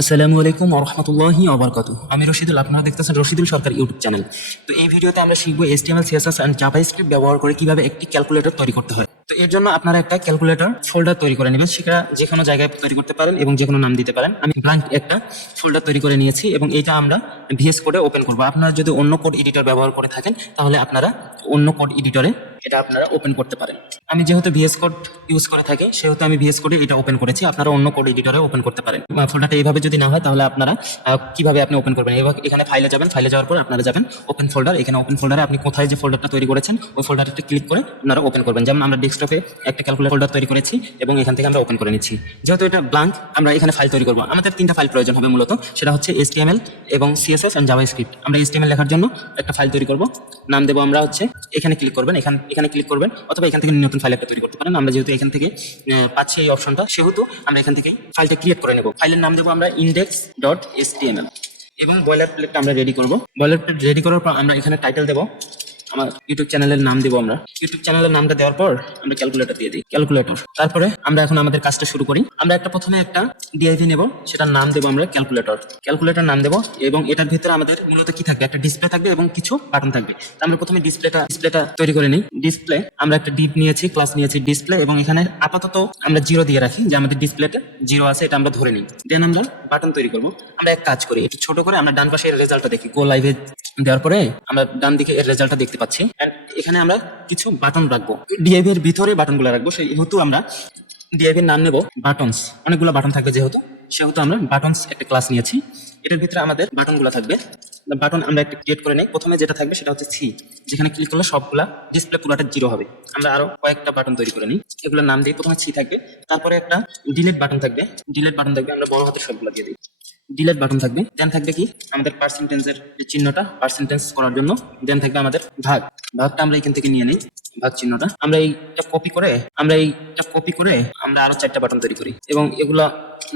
আসসালামু আলাইকুম ওয়া রাহমাতুল্লাহি ওয়া বারাকাতুহু। আমি রশিদুল, আপনারা দেখতেছেন রশিদুল সরকার ইউটিউব চ্যানেল। তো এই ভিডিওতে আমরা শিখব HTML, CSS এন্ড জাভাস্ক্রিপ্ট ব্যবহার করে কিভাবে একটি ক্যালকুলেটর তৈরি করতে হয়। তো এর জন্য আপনারা একটা ক্যালকুলেটর ফোল্ডার তৈরি করে নেবেন। সেটা যে কোনো জায়গায় তৈরি করতে পারেন এবং যে কোনো নাম দিতে পারেন। আমি ব্ল্যাঙ্ক একটা ফোল্ডার তৈরি করে নিয়েছি এবং এটা আমরা VS কোডে ওপেন করব। আপনারা যদি অন্য কোড এডিটর ব্যবহার করে থাকেন তাহলে আপনারা অন্য কোড এডিটরে এটা আপনারা ওপেন করতে পারেন। আমি যেহেতু VS কোড ইউজ করে থাকি সেহেতু আমি VS কোডে এটা ওপেন করেছি। আপনারা অন্য কোড এডিটরে ওপেন করতে পারেন। ফোল্ডারটা এইভাবে যদি না হয় তাহলে আপনারা কিভাবে আপনি ওপেন করবেন, এখানে ফাইলে যাবেন, ফাইলে যাওয়ার পর আপনারা যাবেন ওপেন ফোল্ডার। এখানে ওপেন ফোল্ডারে আপনি কোথায় যে ফোল্ডারটা তৈরি করেছেন ওই ফোল্ডারটা ক্লিক করে আপনারা ওপেন করবেন। যেমন আমরা ডেস্কটপে একটা ক্যালকুলেটর ফোল্ডার তৈরি করেছি এবং এখান থেকে আমরা ওপেন করে নিচ্ছি। যেহেতু এটা ব্ল্যাঙ্ক, আমরা এখানে ফাইল তৈরি করবো। আমাদের 3টা ফাইল প্রয়োজন হবে মূলত, সেটা হচ্ছে HTML এবং CSS এন্ড জাভাস্ক্রিপ্ট। আমরা HTML লেখার জন্য একটা ফাইল তৈরি করব, নাম দেবো আমরা হচ্ছে, এখানে ক্লিক করবেন, এখানে ক্লিক করবেন, অথবা এখান থেকে নতুন ফাইল একটা তৈরি করতে পারেন। আমরা যেহেতু এখান থেকে পাচ্ছি এই অপশনটা, সেহেতু আমরা এখান থেকে ফাইলটা ক্রিয়েট করে নেব। ফাইলের নাম দেবো আমরা index.html এবং বয়লার প্লেটটা আমরা রেডি করব। বয়লার প্লেট রেডি করার পর আমরা এখানে টাইটেল দেবো, আমার ইউটিউব চ্যানেলের নাম দেবো। আমরা ইউটিউব চ্যানেলের নামটা দেওয়ার পর আমরা ক্যালকুলেটর দিয়ে দিই, ক্যালকুলেটর। তারপরে আমরা এখন আমাদের কাজটা শুরু করি। আমরা প্রথমে একটা ডিআইভি নেব, সেটার নাম দেবো আমরা ক্যালকুলেটর। ক্যালকুলেটর নাম দেবো এবং এটার ভিতরে আমাদের মূলত কি থাকবে, একটা ডিসপ্লে থাকবে এবং কিছু বাটন থাকবে। তো আমরা প্রথমে ডিসপ্লেটা তৈরি করে নিই। ডিসপ্লে আমরা একটা ডিপ নিয়েছি, ক্লাস নিয়েছি ডিসপ্লে, এবং এখানে আপাতত আমরা 0 দিয়ে রাখি, যে আমাদের ডিসপ্লেতে 0 আছে এটা আমরা ধরে নিই। দেন আমরা বাটন তৈরি করব। আমরা এক কাজ করি, একটু ছোট করে আমরা ডান পাশে এর রেজাল্টটা দেখি। গো লাইভে দেওয়ার পরে আমরা ডান দিকে এর রেজাল্টটা দেখতে পাচ্ছি। এখানে আমরা কিছু বাটন রাখবো, ডিআইভি এর ভিতরে বাটনগুলো রাখবো। সেহেতু আমরা ডিআইভির নাম নেব বাটনস। অনেকগুলো বাটন থাকবে সেহেতু আমরা বাটনস একটা ক্লাস নিয়েছি। এটার ভিতরে আমাদের বাটনগুলো থাকবে। বাটন আমরা একটা ক্রিয়েট করে নিই। প্রথমে যেটা থাকবে সেটা হচ্ছে সি, যেখানে ক্লিক করলে সবগুলা ডিসপ্লে পুরোটা 0 হবে। আমরা আরো কয়েকটা বাটন তৈরি করে নিই, এগুলোর নাম দিই। প্রথমে সি থাকবে, তারপরে একটা ডিলিট বাটন থাকবে। আমরা বড় হাতে সবগুলো দিয়ে দিই। ডিলিট বাটন থাকবে। দেন থাকবে কি আমাদের পার্সেন্টেজের যে চিহ্নটা, পার্সেন্টেজ করার জন্য। দেন থাকবে আমাদের ভাগটা আমরা এখান থেকে নিয়ে নিই, ভাগ চিহ্নটা। আমরা এইটা কপি করে আমরা আরো 4টা বাটন তৈরি করি এবং এগুলা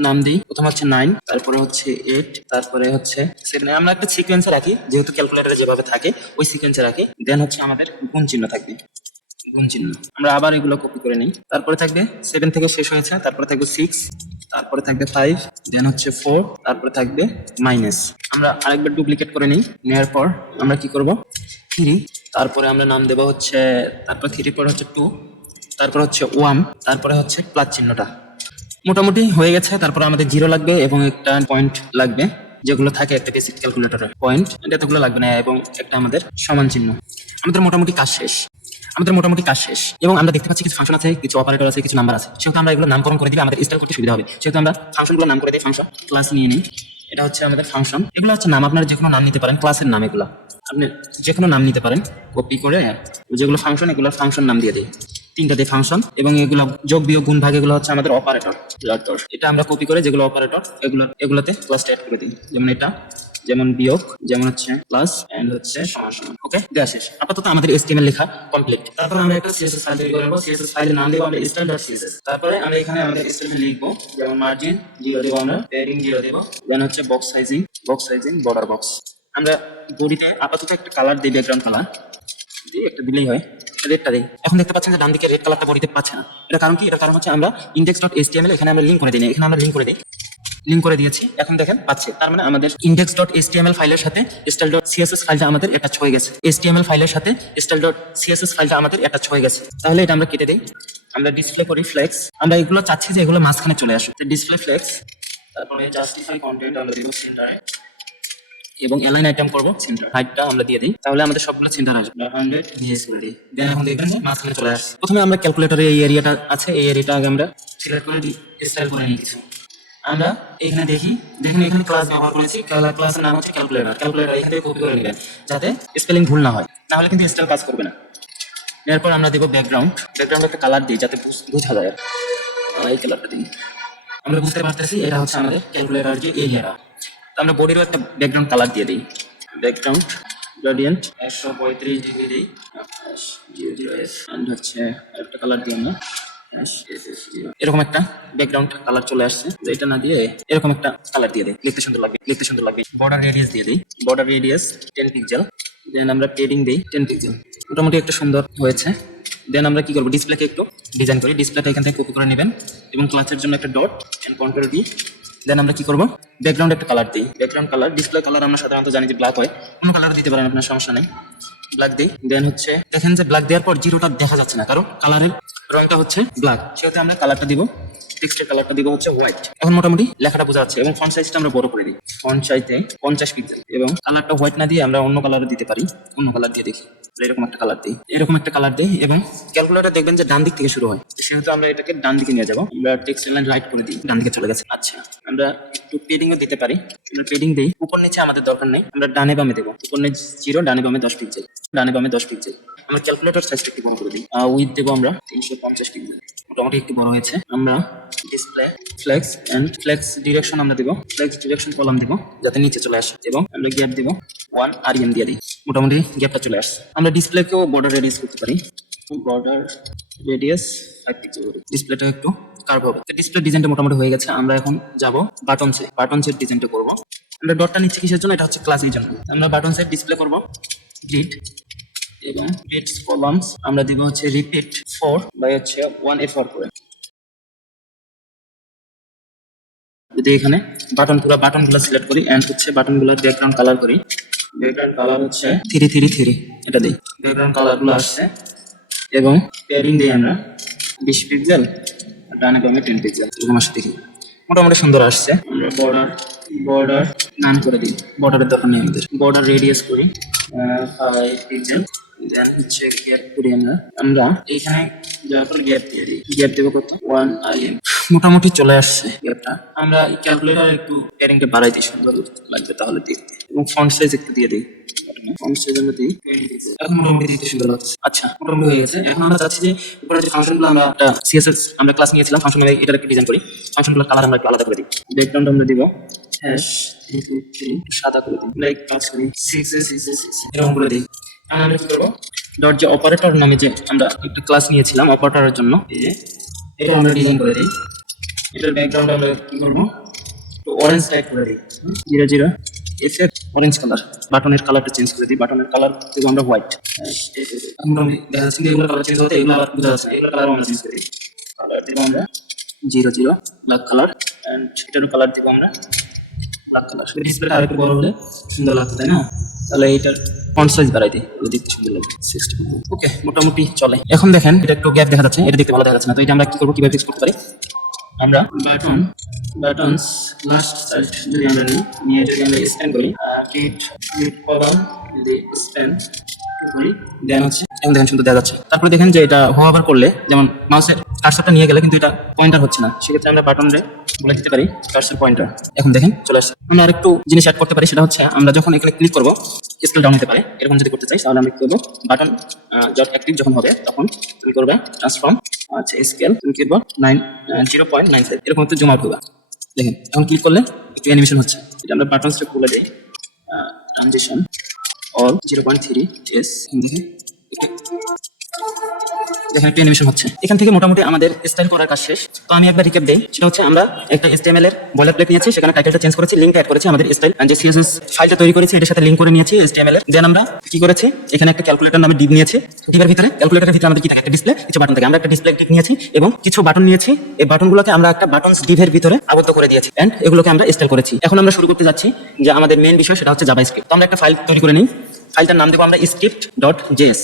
নাম দিই। প্রথম হচ্ছে 9, তারপরে হচ্ছে 8, তারপরে হচ্ছে 7। আমরা একটা সিকোয়েন্সে রাখি, যেহেতু ক্যালকুলেটরে যেভাবে থাকে ওই সিকোয়েন্সে রাখি। দেন হচ্ছে আমাদের গুণ চিহ্ন থাকবে, গুণ চিহ্ন। আমরা আবার এগুলো কপি করে নিই। তারপরে থাকবে 7 থেকে শেষ হয়েছে, তারপরে থাকবে 6, তারপরে থাকবে 5, দেন হচ্ছে 4, তারপরে থাকবে মাইনাস। আমরা আরেকবার ডুপ্লিকেট করে নিই। নেওয়ার পর আমরা কি করব, 3, তারপরে আমরা নাম দেবো হচ্ছে, তারপর 3 পর হচ্ছে 2, তারপর হচ্ছে 1, তারপরে হচ্ছে প্লাস চিহ্নটা। মোটামুটি হয়ে গেছে। তারপরে আমাদের 0 লাগবে এবং একটা পয়েন্ট লাগবে, যেগুলো থাকে একটা বেসিক ক্যালকুলেটরে। পয়েন্ট এতগুলো লাগবে না, এবং একটা আমাদের সমান চিহ্ন। আমাদের মোটামুটি কাজ শেষ এবং আমরা দেখতে পাচ্ছি কিছু ফাংশন আছে, কিছু অপারেটর আছে, কিছু নাম্বার আছে। সেহেতু আমরা এগুলো নামকরণ করে দিলে আমাদের স্টাইল করতে সুবিধা হবে। সেহেতু আমরা ফাংশনগুলো নাম করে দিই। ফাংশন ক্লাস নিয়ে নিই, এটা হচ্ছে আমাদের ফাংশন। এগুলো হচ্ছে নাম, আপনারা যে কোনো নাম নিতে পারেন, ক্লাসের নাম। এগুলো আপনি যে কোনো নাম নিতে পারেন। কপি করে যেগুলো ফাংশন, এগুলো ফাংশন নাম দিয়ে দিই। 3টা দিয়ে ফাংশন, এবং এগুলো যোগ বিয়োগ গুণ ভাগ, এগুলো হচ্ছে আমাদের অপারেটর। এটা আমরা কপি করে যেগুলো অপারেটর এগুলোতে প্লাসটা অ্যাড করে দিই। যেমন এটা, যেমন বিয়োগ, যেমন হচ্ছে প্লাস, এন্ড হচ্ছে সমান সমান। ওকে, দেওয়া শেষ। আপাতত আমাদের HTML লেখা কমপ্লিট। তারপর আমরা একটা CSS ফাইল তৈরি করব। CSS ফাইলের নাম দেব আমরা style.css। তারপরে আমরা এখানে আমাদের স্টাইল লিখবো, যেমন মার্জিন 0 দেব, আমরা প্যাডিং 0 দেব, দেন হচ্ছে বক্স সাইজিং বর্ডার বক্স। আমরা বডিতে আপাতত একটা কালার দিই, ব্যাকগ্রাউন্ড কালার দিয়ে একটা দিলেই হয়। রেডটা দিই। এখন দেখতে পাচ্ছেন যে ডান দিকে রেড কালারটা বডিতে পাচ্ছে না। এটা কারণ কি? এটা কারণ হচ্ছে আমরা index.html এখানে আমরা লিংক করে দিই। এখানে আমরা লিংক করে দিয়েছি, এখন দেখেন পাচ্ছে। তার মানে আমাদের index.html ফাইলের সাথে style.css ফাইলটা আমাদের অ্যাটাচ হয়ে গেছে। HTML ফাইলের সাথে style.css ফাইলটা আমাদের অ্যাটাচ হয়ে গেছে। তাহলে এটা আমরা কেটে দিই। আমরা ডিসপ্লে করি ফ্লেক্স। আমরা এগুলো চাচ্ছি যে এগুলো মাঝখানে চলে আসে, ডিসপ্লে ফ্লেক্স। তারপরে জাস্টিফাই কন্টেন্ট আমরা দিব সেন্টারে, এবং অ্যালাইন আইটেম করব সেন্টার। হাইটটা আমরা দিয়ে দিই, তাহলে আমাদের সবগুলো সেন্টার আসবে। 100 ভিএস করে দিই। দেন এখন দেখবেন যে মাঝখানে চলে আসছে। প্রথমে আমরা ক্যালকুলেটরে এই এরিয়াটা আছে, এই এরিয়াটা আগে আমরা সিলেক্ট করে স্টাইল করে নিই কিছু। আমরা এখানে দেখুন এখানে ক্লাস ব্যবহার করেছি, ক্লাসের নাম হচ্ছে ক্যালকুলেটর। এখান থেকে কপি করে নেবেন যাতে স্পেলিং ভুল না হয়, না হলে কিন্তু স্টাইল কাজ করবে না। এরপর আমরা দেব ব্যাকগ্রাউন্ড একটা কালার দিই যাতে বোঝা যায়। এই কালারটা দিই, আমরা বুঝতে পারতেছি এটা হচ্ছে আমাদের ক্যালকুলেটর যে এরিয়াটা। আমরা বডিরও একটা ব্যাকগ্রাউন্ড কালার দিয়ে দিই। ব্যাকগ্রাউন্ড গ্রেডিয়েন্ট 135 ডিগ্রি দিই, এন্ড হচ্ছে একটা কালার দিই আমরা, এরকম একটা ব্যাকগ্রাউন্ড কালার চলে আসছে। এটা না দিয়ে এরকম একটা কালার দিয়ে দিই, লিখতে সুন্দর লাগবে। বর্ডার রেডিয়াস দিয়ে দিই, বর্ডার রেডিয়াস 10 পিক্সেল। দেন আমরা পেডিং দিই 10 পিক্সেল। মোটামুটি একটা সুন্দর হয়েছে। দেন আমরা কি করবো, ডিসপ্লেকে একটু ডিজাইন করি। ডিসপ্লেটা এখান থেকে কপি করে নেবেন এবং ক্লাসের জন্য একটা ডট, এন্ড কন্ট্রোল ডি, দেন আমরা কি করব, ব্যাকগ্রাউন্ড একটা কালার দিই। ব্যাকগ্রাউন্ড কালার, ডিসপ্লে কালার আমরা সাধারণত জানি যে ব্ল্যাক হয়, কোনো কালার দিতে পারেন, আপনার সমস্যা নেই। ব্ল্যাক দিই। দেন হচ্ছে দেখেন যে ব্ল্যাক দেওয়ার পর জিরোটা দেখা যাচ্ছে না, কারণ কালারের রংটা হচ্ছে ব্ল্যাক, সেহেতু আমরা কালারটা দিব, টেক্সটের কালারটা দিব হচ্ছে হোয়াইট। এখন মোটামুটি লেখাটা বোঝা যাচ্ছে এবং ফন্ট সাইজটা আমরা বড় করে দিই। ফন্ট সাইজে 50 পিক্সেল এবং কালারটা হোয়াইট না দিয়ে আমরা অন্য কালারে দিতে পারি। অন্য কালার দিয়ে দেখি, এরকম একটা কালার দিই, এরকম একটা কালার দিই এবং ক্যালকুলেটর দেখবেন যে ডান দিক থেকে শুরু হয়, সেহেতু আমরা এটাকে ডান দিকে নিয়ে যাবো। আমরা টেক্সট লাইন রাইট করে দিই, ডান দিকে চলে গেছে। আচ্ছা, আমরা একটু পেডিং ও দিতে পারি। আমরা পেডিং দিই, উপর নিচে আমাদের দরকার নেই, আমরা ডানে বামে দেবো। উপর নিচে 0, ডানে বামে 10 পিক্সেল, ডানে বামে 10 পিক্সেল। আমরা ক্যালকুলেটর সাইজটা একটু বড় করে দিই, উইথ দেবো আমরা 350 পিক্সেল, মোটামুটি একটু বড় হয়েছে। আমরা display flex and flex direction আমরা দেবো, ফ্লেক্স ডিরেকশন কলাম দিব যাতে নিচে চলে আসে এবং আমরা গ্যাপ দেবো 1 REM দিয়ে দিই, মোটামুটি গ্যাপটা চলে আসে। আমরা ডিসপ্লেকেও বর্ডার রেডিয়াস করতে পারি, বর্ডার রেডিয়াস 5 পিক্সেল, ডিসপ্লেটা একটু কার্ভ হবে। ডিসপ্লে ডিজাইনটা মোটামুটি হয়ে গেছে। আমরা এখন যাব বাটনসের ডিজাইনটা করব। আমরা ডটটা নিচ্ছি কিসের জন্য, এটা হচ্ছে ক্লাসের জন্য। আমরা বাটনসের ডিসপ্লে করব গ্রিড এবং গ্রিড কলামস আমরা দিব হচ্ছে রিপিট 4 বাই হচ্ছে 1F4 করে। যদি এখানে বাটনগুলো সিলেক্ট করি এন্ড হচ্ছে বাটনগুলোর ব্যাকগ্রাউন্ড কালার করি, ব্যাকগ্রাউন্ড কালার হচ্ছে 333 এটা দিই, ব্যাকগ্রাউন্ড কালারগুলো আসছে এবং পেয়ারিং দিই আমরা 20 পিক্সেল, ডানে বামে 10 পিক্সেল, এরকম আসছে দেখি মোটামুটি সুন্দর আসছে। আমরা বর্ডার নাম করে দিই, বর্ডারের দরকার নেই আমাদের, বর্ডার রেডিয়াস করি 5 পিক্সেল। দেন হচ্ছে গ্যাপ করি আমরা এইখানে যখন গ্যাপ দিয়ে দিই, গ্যাপ দেবো কত 1 REM, মোটামুটি চলে আসছে গ্যাপটা। আমরা ক্যালকুলেটর একটু প্যারিংটা বাড়াই দিই, সুন্দর লাগবে তাহলে দেখতে, এবং ফন্ট সাইজ একটু দিয়ে দিই, ফন্ট সাইজ আমরা দিই 20 পিক্সেল, এখন মোটামুটি দেখতে সুন্দর লাগছে। আচ্ছা, মোটামুটি হয়ে গেছে। এখন আমরা চাচ্ছি যে উপরে যে ফাংশনগুলো আমরা একটা CSS আমরা ক্লাস নিয়েছিলাম, ফাংশন নামে এটার একটা ডিজাইন করি, ফাংশনগুলোর কালার আমরা একটু আলাদা করে দিই। ব্যাকগ্রাউন্ড আমরা দিব হ্যাশ 323 সাদা করে দিই, লাইক কাজ করি 6 এরকম করে দিই। আমরা কি করবো, ডট যে অপারেটর নামে যে আমরা একটা ক্লাস নিয়েছিলাম অপারেটরের জন্য, এটা আমরা ডিজাইন করে দিই। এটার ব্যাকগ্রাউন্ড আমরা কি করবো, অরেঞ্জ টাইপ করে দিই, 00 এফের অরেঞ্জ কালার। বাটনের কালারটা চেঞ্জ করে দিই, বাটনের কালার দেবো আমরা হোয়াইট। আমরা দেখা যাচ্ছে এগুলো কালার চেঞ্জ হতে, এগুলো আবার বোঝা যাচ্ছে, এগুলো কালার আমরা চেঞ্জ করে দিই। কালার দেবো আমরা 00 ব্ল্যাক কালার এন্ড এটারও কালার দেবো আমরা ব্ল্যাক কালার। ডিসপ্লেটা আরেকটু বড় হলে সুন্দর লাগতো, তাই না? তাহলে এটার ফন্ট সাইজ বাড়াই দিই, দেখতে সুন্দর লাগবে 60। ওকে, মোটামুটি চলে। এখন দেখেন এটা একটু গ্যাপ দেখা যাচ্ছে, এটা দেখতে ভালো দেখা যাচ্ছে না, তো এটা আমরা কি করবো, কিভাবে ফিক্স করতে পারি। আমরা বাটনস লাস্ট সাইড যদি আমরা নিয়ে যদি আমরা স্ক্যান করি, গেট কলাম যদি স্ক্যান করি, দেন হচ্ছে এখন দেখেন সুন্দর দেখা যাচ্ছে। তারপরে দেখেন যে এটা হোভার করলে, যেমন মাউসের কার্সারটা নিয়ে গেলে কিন্তু এটা পয়েন্টার হচ্ছে না, সেক্ষেত্রে আমরা বাটনে বলে দিতে পারি কার্সার পয়েন্টার। এখন দেখেন চলে আসছে। আমরা আরেকটু জিনিস অ্যাড করতে পারি, সেটা হচ্ছে আমরা যখন এখানে ক্লিক করবো স্কেল ডাউন হতে পারে, এরকম যদি করতে চাই তাহলে আমরা কি করবো, বাটন ডট অ্যাক্টিভ যখন হবে তখন তুমি করবে ট্রান্সফর্ম, আচ্ছা স্কেল তুমি কি করবো 0.95 এরকম হচ্ছে জুম আউট করবা। দেখেন এখন ক্লিক করলে একটু অ্যানিমেশন হচ্ছে। এটা আমরা বাটনসটা খুলে দিই, ট্রানজিশন অল 0.3 এস, দেখেন দেখেন একটা অ্যানিমেশন হচ্ছে। এখান থেকে মোটামুটি আমাদের স্টাইল করার কাজ শেষ। তো আমি একবার রিক্যাপ দেই, সেটা হচ্ছে আমরা একটা HTML এর বয়লার প্লেট নিয়েছি, সেখানে টাইটেলটা চেঞ্জ করেছি, লিঙ্ক অ্যাড করেছি, আমাদের স্টাইল যে CSS ফাইলটা তৈরি করেছি এটার সাথে লিঙ্ক করে নিয়েছি HTML এর। দেন আমরা কি করেছি, এখানে একটা ক্যালকুলেটর নামে ডিভ নিয়েছি, ডিভের ভিতরে ক্যালকুলেটরের ভিতরে আমাদের কি থাকে, একটা ডিসপ্লে, কিছু বাটন থাকে। আমরা একটা ডিসপ্লে ডিভ নিয়েছি এবং কিছু বাটন নিয়েছি, এই বাটনগুলোকে আমরা একটা বাটনস ডিভের ভিতরে আবদ্ধ করে দিয়েছি এন্ড এগুলোকে আমরা স্টাইল করেছি। এখন আমরা শুরু করতে যাচ্ছি যে আমাদের মেইন বিষয়, সেটা হচ্ছে জাভাস্ক্রিপ্ট। তো আমরা একটা ফাইল তৈরি করে নিই, ফাইলটার নাম দেবো আমরা script.js।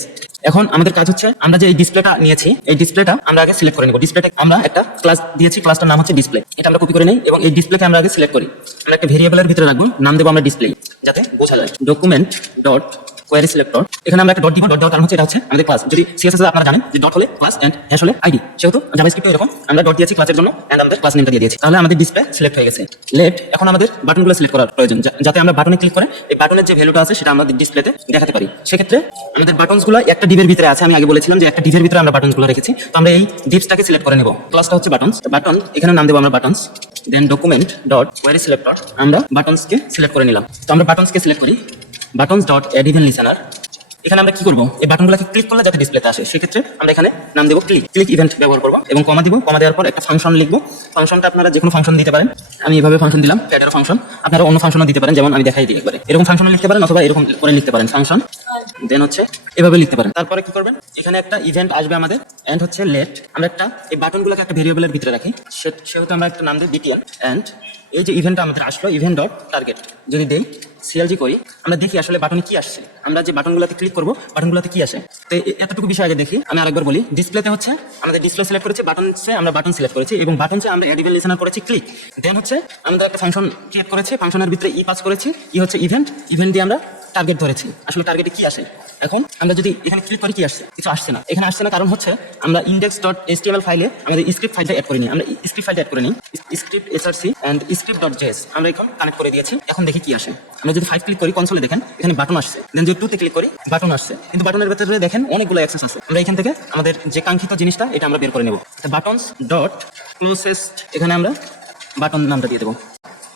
এখন আমাদের কাজ হচ্ছে আমরা যে এই ডিসপ্লেটা নিয়েছি, এই ডিসপ্লেটা আমরা আগে সিলেক্ট করে নেব। ডিসপ্লেটা আমরা একটা ক্লাস দিয়েছি, ক্লাসটার নাম হচ্ছে ডিসপ্লে, এটা আমরা কপি করে নেই এবং এই ডিসপ্লেকে আমরা আগে সিলেক্ট করি। আমরা একটা ভেরিয়েবলের ভিতরে রাখবো, নাম দেবো আমরা ডিসপ্লে, যাতে বোঝা যায়। ডকুমেন্ট ডট কোয়ারি সিলেক্টর, এখানে আমরা একটা ডট দিব, ডট দেওয়ার কারণ হচ্ছে এটা হচ্ছে আমাদের ক্লাস। যদি CSS আপনারা জানেন যে ডট হলে ক্লাস এন্ড হ্যাশ হলে আইডি, সেহেতু জাভাস্ক্রিপ্টে এরকম আমরা ডট দিয়েছি ক্লাসের জন্য এন্ড আমাদের ক্লাস নেমটা দিয়ে দিয়েছি, তাহলে আমাদের ডিসপ্লে সিলেক্ট হয়ে গেছে। লেট, এখন আমাদের বাটনগুলো সিলেক্ট করার প্রয়োজন, যাতে আমরা বাটনে ক্লিক করে এই বাটনের যে ভ্যালুটা আছে সেটা আমাদের ডিসপ্লেতে দেখাতে পারি। সেক্ষেত্রে আমাদের বাটনসগুলো একটা ডিভের ভিতরে আছে, আমি আগে বলেছিলাম যে একটা ডিভের ভিতরে আমরা বাটনসগুলো রেখেছি। তো আমরা এই ডিভসটাকে সিলেক্ট করে নেব, ক্লাসটা হচ্ছে বাটনস, বাটন এখানে নাম দেবো আমরা buttons. Then document dot query selector, আমরা বাটনসকে সিলেক্ট করে নিলাম। তো আমরা বাটনসকে সিলেক্ট করি, buttons dot add event listener. এখানে আমরা কি করবো, এই বাটনগুলোকে ক্লিক করলে যাতে ডিসপ্লেতে আসে, সেক্ষেত্রে আমরা এখানে নাম দেবো ক্লিক ইভেন্ট ব্যবহার করবো এবং কমা দিব। কমা দেওয়ার পর একটা ফাংশন লিখবো, ফাংশনটা আপনারা যে কোনো ফাংশন দিতে পারেন। আমি এভাবে ফাংশন দিলাম, প্যাডের ফাংশন, আপনারা অন্য ফাংশনও দিতে পারেন, যেমন আমি দেখাই দিই একবারে। এরকম ফাংশন লিখতে পারেন অথবা এরকম করে লিখতে পারেন ফাংশন, দেন হচ্ছে এভাবে লিখতে পারেন। তারপরে কি করবেন, এখানে একটা ইভেন্ট আসবে আমাদের এন্ড হচ্ছে লেট। আমরা একটা এই বাটনগুলোকে একটা ভেরিয়েবলের ভিতরে রাখি, সেহেতু আমরা একটা নাম দিই BTN এন্ড এই যে ইভেন্টটা আমাদের আসলো ইভেন্ট ডট টার্গেট যদি দেই সিএলজি করি আমরা দেখি আসলে বাটনে কি আসছে আমরা যে বাটনগুলোতে ক্লিক করব বাটনগুলোতে কি আসে তো এতটুকু বিষয় আগে দেখি আমি আরেকবার বলি ডিসপ্লেতে হচ্ছে আমাদের ডিসপ্লে সিলেক্ট করেছি বাটনসে আমরা বাটন সিলেক্ট করেছি এবং বাটনসে আমরা এডিবল লিসেনার করেছি ক্লিক দেন হচ্ছে আমরা একটা ফাংশন ক্রিয়েট করেছি ফাংশনের ভিতরে ই পাস করেছি ই হচ্ছে ইভেন্ট দিয়ে আমরা টার্গেট ধরেছি আসলে টার্গেটে কি আসে এখন আমরা যদি এখানে ক্লিক করি কি আসছে কিছু আসছে না এখানে আসছে না কারণ হচ্ছে আমরা index.html ফাইলে আমাদের স্ক্রিপ্ট ফাইলটা অ্যাড করিনি আমরা স্ক্রিপ্ট ফাইলটা অ্যাড করিনি স্ক্রিপ্ট src এন্ড script.js আমরা এখন কানেক্ট করে দিয়েছি এখন দেখি কি আসে আমরা যদি 5 ক্লিক করি কনসোলে দেখেন এখানে বাটন আসছে দেন যদি 2 তে ক্লিক করি বাটন আসছে কিন্তু বাটনের ভিতরে দেখেন অনেকগুলো অ্যাক্সেস আছে আমরা এখান থেকে আমাদের যে কাঙ্ক্ষিত জিনিসটা এটা আমরা বের করে নেব বাটনস ডট ক্লোজেস্ট এখানে আমরা বাটন নামটা দিয়ে দেবো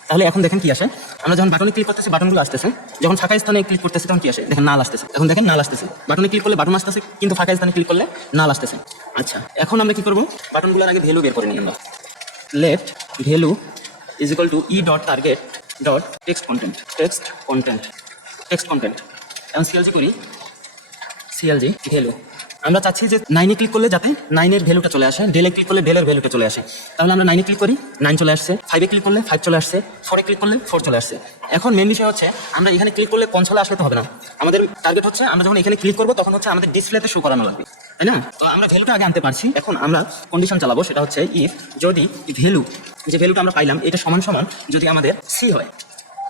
তাহলে এখন দেখেন কি আসে আমরা যখন বাটনে ক্লিক করতেছি বাটনগুলো আসতেছে যখন ফাঁকা স্থানে ক্লিক করতেছি তখন কি আসে দেখেন নাল আসতেছে এখন দেখেন নাল আসতেছে বাটনে ক্লিক করলে বাটন আসতেছে কিন্তু ফাঁকা স্থানে ক্লিক করলে নাল আসতেছে আচ্ছা এখন আমরা কি করব বাটনগুলোর আগে ভ্যালু বের করে নিই আমরা let value is equal to E dot target dot text content এখন সিএলজি করি সিএলজি ভ্যালু আমরা চাচ্ছি যে 9 এ ক্লিক করলে যাতে 9 এর ভ্যালুটা চলে আসে ডেলে ক্লিক করলে ডেলের ভ্যালুটা চলে আসে তাহলে আমরা 9 এ ক্লিক করি 9 চলে আসছে 5 এ ক্লিক করলে 5 চলে আসছে 4 এ ক্লিক করলে 4 চলে আসছে এখন মেন বিষয় হচ্ছে আমরা এখানে ক্লিক করলে কনসোলে আসলে তো হবে না আমাদের টার্গেট হচ্ছে আমরা যখন এখানে ক্লিক করব তখন হচ্ছে আমাদের ডিসপ্লেতে শো করানো লাগবে তাই না তো আমরা ভ্যালুটা আগে আনতে পারছি এখন আমরা কন্ডিশন চালাবো সেটা হচ্ছে ইফ যদি ভ্যালু যে ভ্যালুটা আমরা পাইলাম এটা সমান সমান যদি আমাদের সি হয়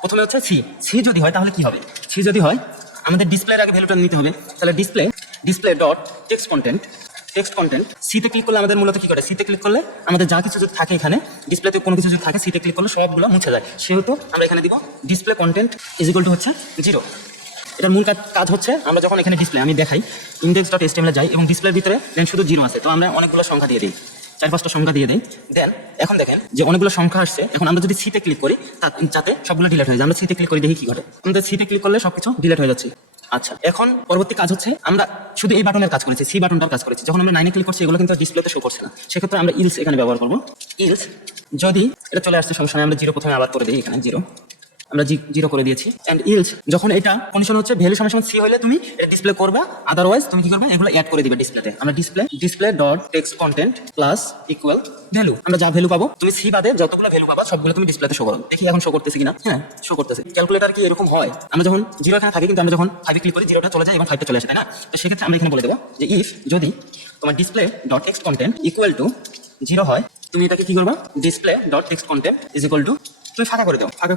প্রথমে হচ্ছে সি যদি হয় তাহলে কি হবে সি যদি হয় আমাদের ডিসপ্লের আগে ভ্যালুটা নিতে হবে তাহলে ডিসপ্লে ডট টেক্সট কন্টেন্ট সিতে ক্লিক করলে আমাদের মূলত কি করে সিতে ক্লিক করলে আমাদের যা কিছু যদি থাকে এখানে ডিসপ্লেতে কোনো কিছু যদি থাকে সিতে ক্লিক করলে সবগুলো মুছে যায় সেহেতু আমরা এখানে দিব display content is equal two হচ্ছে 0 এটার মূল কাজ হচ্ছে আমরা যখন এখানে ডিসপ্লে আমি দেখাই index.html যাই এবং ডিসপ্লের ভিতরে দেন শুধু 0 আছে তো আমরা অনেকগুলো সংখ্যা দিয়ে দিই 4-5টা সংখ্যা দিয়ে দেই দেন এখন দেখেন যে অনেকগুলো সংখ্যা আসছে এখন আমরা যদি সিতে ক্লিক করি যাতে সবগুলো ডিলিট হয়ে যায় আমরা সিতে ক্লিক করি দেখি কি ঘটে আমাদের সিতে ক্লিক করলে সবকিছু ডিলিট হয়ে যাচ্ছে আচ্ছা এখন পরবর্তী কাজ হচ্ছে আমরা শুধু এই বাটনের কাজ করেছি সি বাটনটার কাজ করেছি যখন আমরা 9 এ ক্লিক করছি এগুলো কিন্তু ডিসপ্লেতে শো করছে না সেক্ষেত্রে আমরা ইলস এখানে ব্যবহার করব ইলস যদি এটা চলে আসছে সমস্যা নেই আমরা 0 প্রথমে আবার করে দিই এখানে 0 আমরা 0 করে দিয়েছি এন্ড ইলস যখন এটা কন্ডিশন হচ্ছে ভ্যালু সমান সি হলে তুমি এটা ডিসপ্লে করবে আদারওয়াইজ তুমি কি করবে এগুলো অ্যাড করে দিবে ডিসপ্লেতে আমরা display dot text content plus equal value আমরা যা ভ্যালু পাবো তুমি সি বাদে যতগুলো ভ্যালু পাবা সবগুলো তুমি ডিসপ্লেতে শো করো দেখি এখন শো করতেছে কিনা হ্যাঁ শো করতেছে ক্যালকুলেটর কি এরকম হয় আমরা যখন 0 এখানে থাকি কিন্তু আমরা যখন 5 ক্লিক করি 0টা চলে যায় এবং 5টা চলে আসে তাই না তো সেক্ষেত্রে আমরা এখানে বলে দেবো যে ইফ যদি তোমার display dot text content equal to 0 হয় তুমি এটাকে কি করবা display dot text content is equal two তুমি ফাঁকা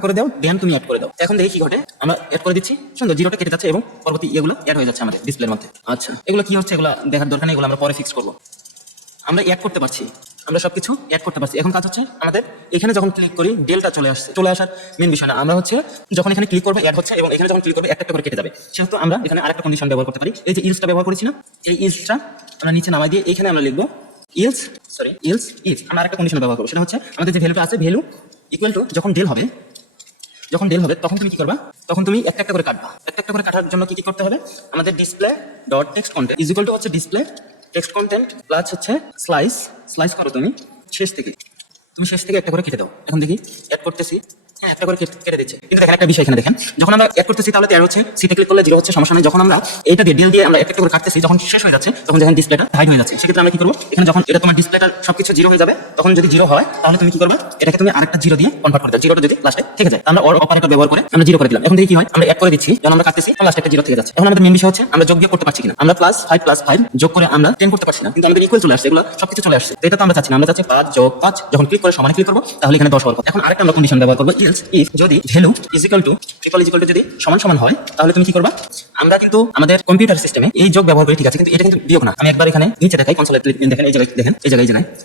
করে দাও দেন তুমি অ্যাড করে দাও এখন দেখি কি ঘটে আমরা অ্যাড করে দিচ্ছি সুন্দর 0টা কেটে যাচ্ছে এবং পরবর্তী এগুলো অ্যাড হয়ে যাচ্ছে আমাদের ডিসপ্লের মধ্যে আচ্ছা এগুলো কি হচ্ছে এগুলো দেখার দরকার নেই এগুলো আমরা পরে ফিক্স করবো আমরা অ্যাড করতে পারছি আমরা সবকিছু অ্যাড করতে পারছি এখন কাজ হচ্ছে আমাদের এখানে যখন ক্লিক করি ডেলটা চলে আসার মেন বিষয় না আমরা হচ্ছে যখন এখানে ক্লিক করবো অ্যাড হচ্ছে এবং এখানে যখন ক্লিক করবো একটা করে কেটে যাবে সেহেতু আমরা এখানে আরেকটা কন্ডিশন ব্যবহার করতে পারি এই যে ইলসটা ব্যবহার করেছি না এই ইলসটা আমরা নিচে নামাই দিয়ে এখানে আমরা লিখবো ইলস ইফ আমরা আরেকটা কন্ডিশন ব্যবহার করবো সেটা হচ্ছে আমাদের যে ভ্যালুটা আছে ভ্যালু ইকুয়াল টু যখন ডেল হবে তখন তুমি কি করবা তখন তুমি একটা করে কাটবা একটা করে কাটার জন্য কি করতে হবে আমাদের display dot text content is equal two হচ্ছে ডিসপ্লে টেক্সট কন্টেন্ট প্লাস হচ্ছে স্লাইস করো তুমি শেষ থেকে একটা করে কেটে দাও এখন দেখি অ্যাড করতেছি হ্যাঁ একটা করে কেটে দিচ্ছে কিন্তু দেখেন একটা বিষয় এখানে দেখেন যখন আমরা অ্যাড করতেছি তাহলে 13 হচ্ছে সিতে ক্লিক করলে 0 হচ্ছে সমস্যা নেই যখন আমরা এইটা দিয়ে ডিল দিয়ে আমরা একটা করে কাটতেছি যখন শেষ হয়ে যাচ্ছে তখন যখন ডিসপ্লেটা হাইড হয়ে যাচ্ছে সেক্ষেত্রে আমরা কি করবো এখানে যখন এটা তোমার ডিসপ্লেটা সবকিছু 0 হয়ে যাবে তখন যদি 0 হয় তাহলে তুমি কি করবে এটাকে তুমি আরেকটা 0 দিয়ে কনভার্ট করে দাও 0টা যদি লাস্টে থেকে যায় আমরা অপারেটর ব্যবহার করে আমরা 0 করে দিলাম এখন দেখি কি হয় আমরা অ্যাড করে দিচ্ছি যখন আমরা কাটতেছি লাস্টে একটা 0 থেকে যাচ্ছে এখন আমাদের মেন বিষয় হচ্ছে আমরা যোগ বিয়োগ করতে পারছি কিনা আমরা +5 যোগ করে আমরা 10 করতে পারছি না কিন্তু আমাদের ইকুয়াল চলে আসছে এগুলো সবকিছু চলে আসছে এটা তো আমরা চাচ্ছি না আমরা চাচ্ছি 5 যোগ 5 যখন ক্লিক করে সমানে ক্লিক করব তাহলে এখানে 10 হওয়ার কথা এখন আরেকটা আমরা কন্ডিশন ব্যবহার করব ইলস ইফ যদি ভ্যালু ইজ ইকুয়াল টু যদি সমান হয় তাহলে তুমি কি করবা আমরা কিন্তু আমাদের কম্পিউটার সিস্টেমে এই যোগ ব্যবহার করি ঠিক আছে কিন্তু এটা কিন্তু বিয়োগ না আমি একবার এখানে নিচে দেখাই কনসোলে দেখেন এই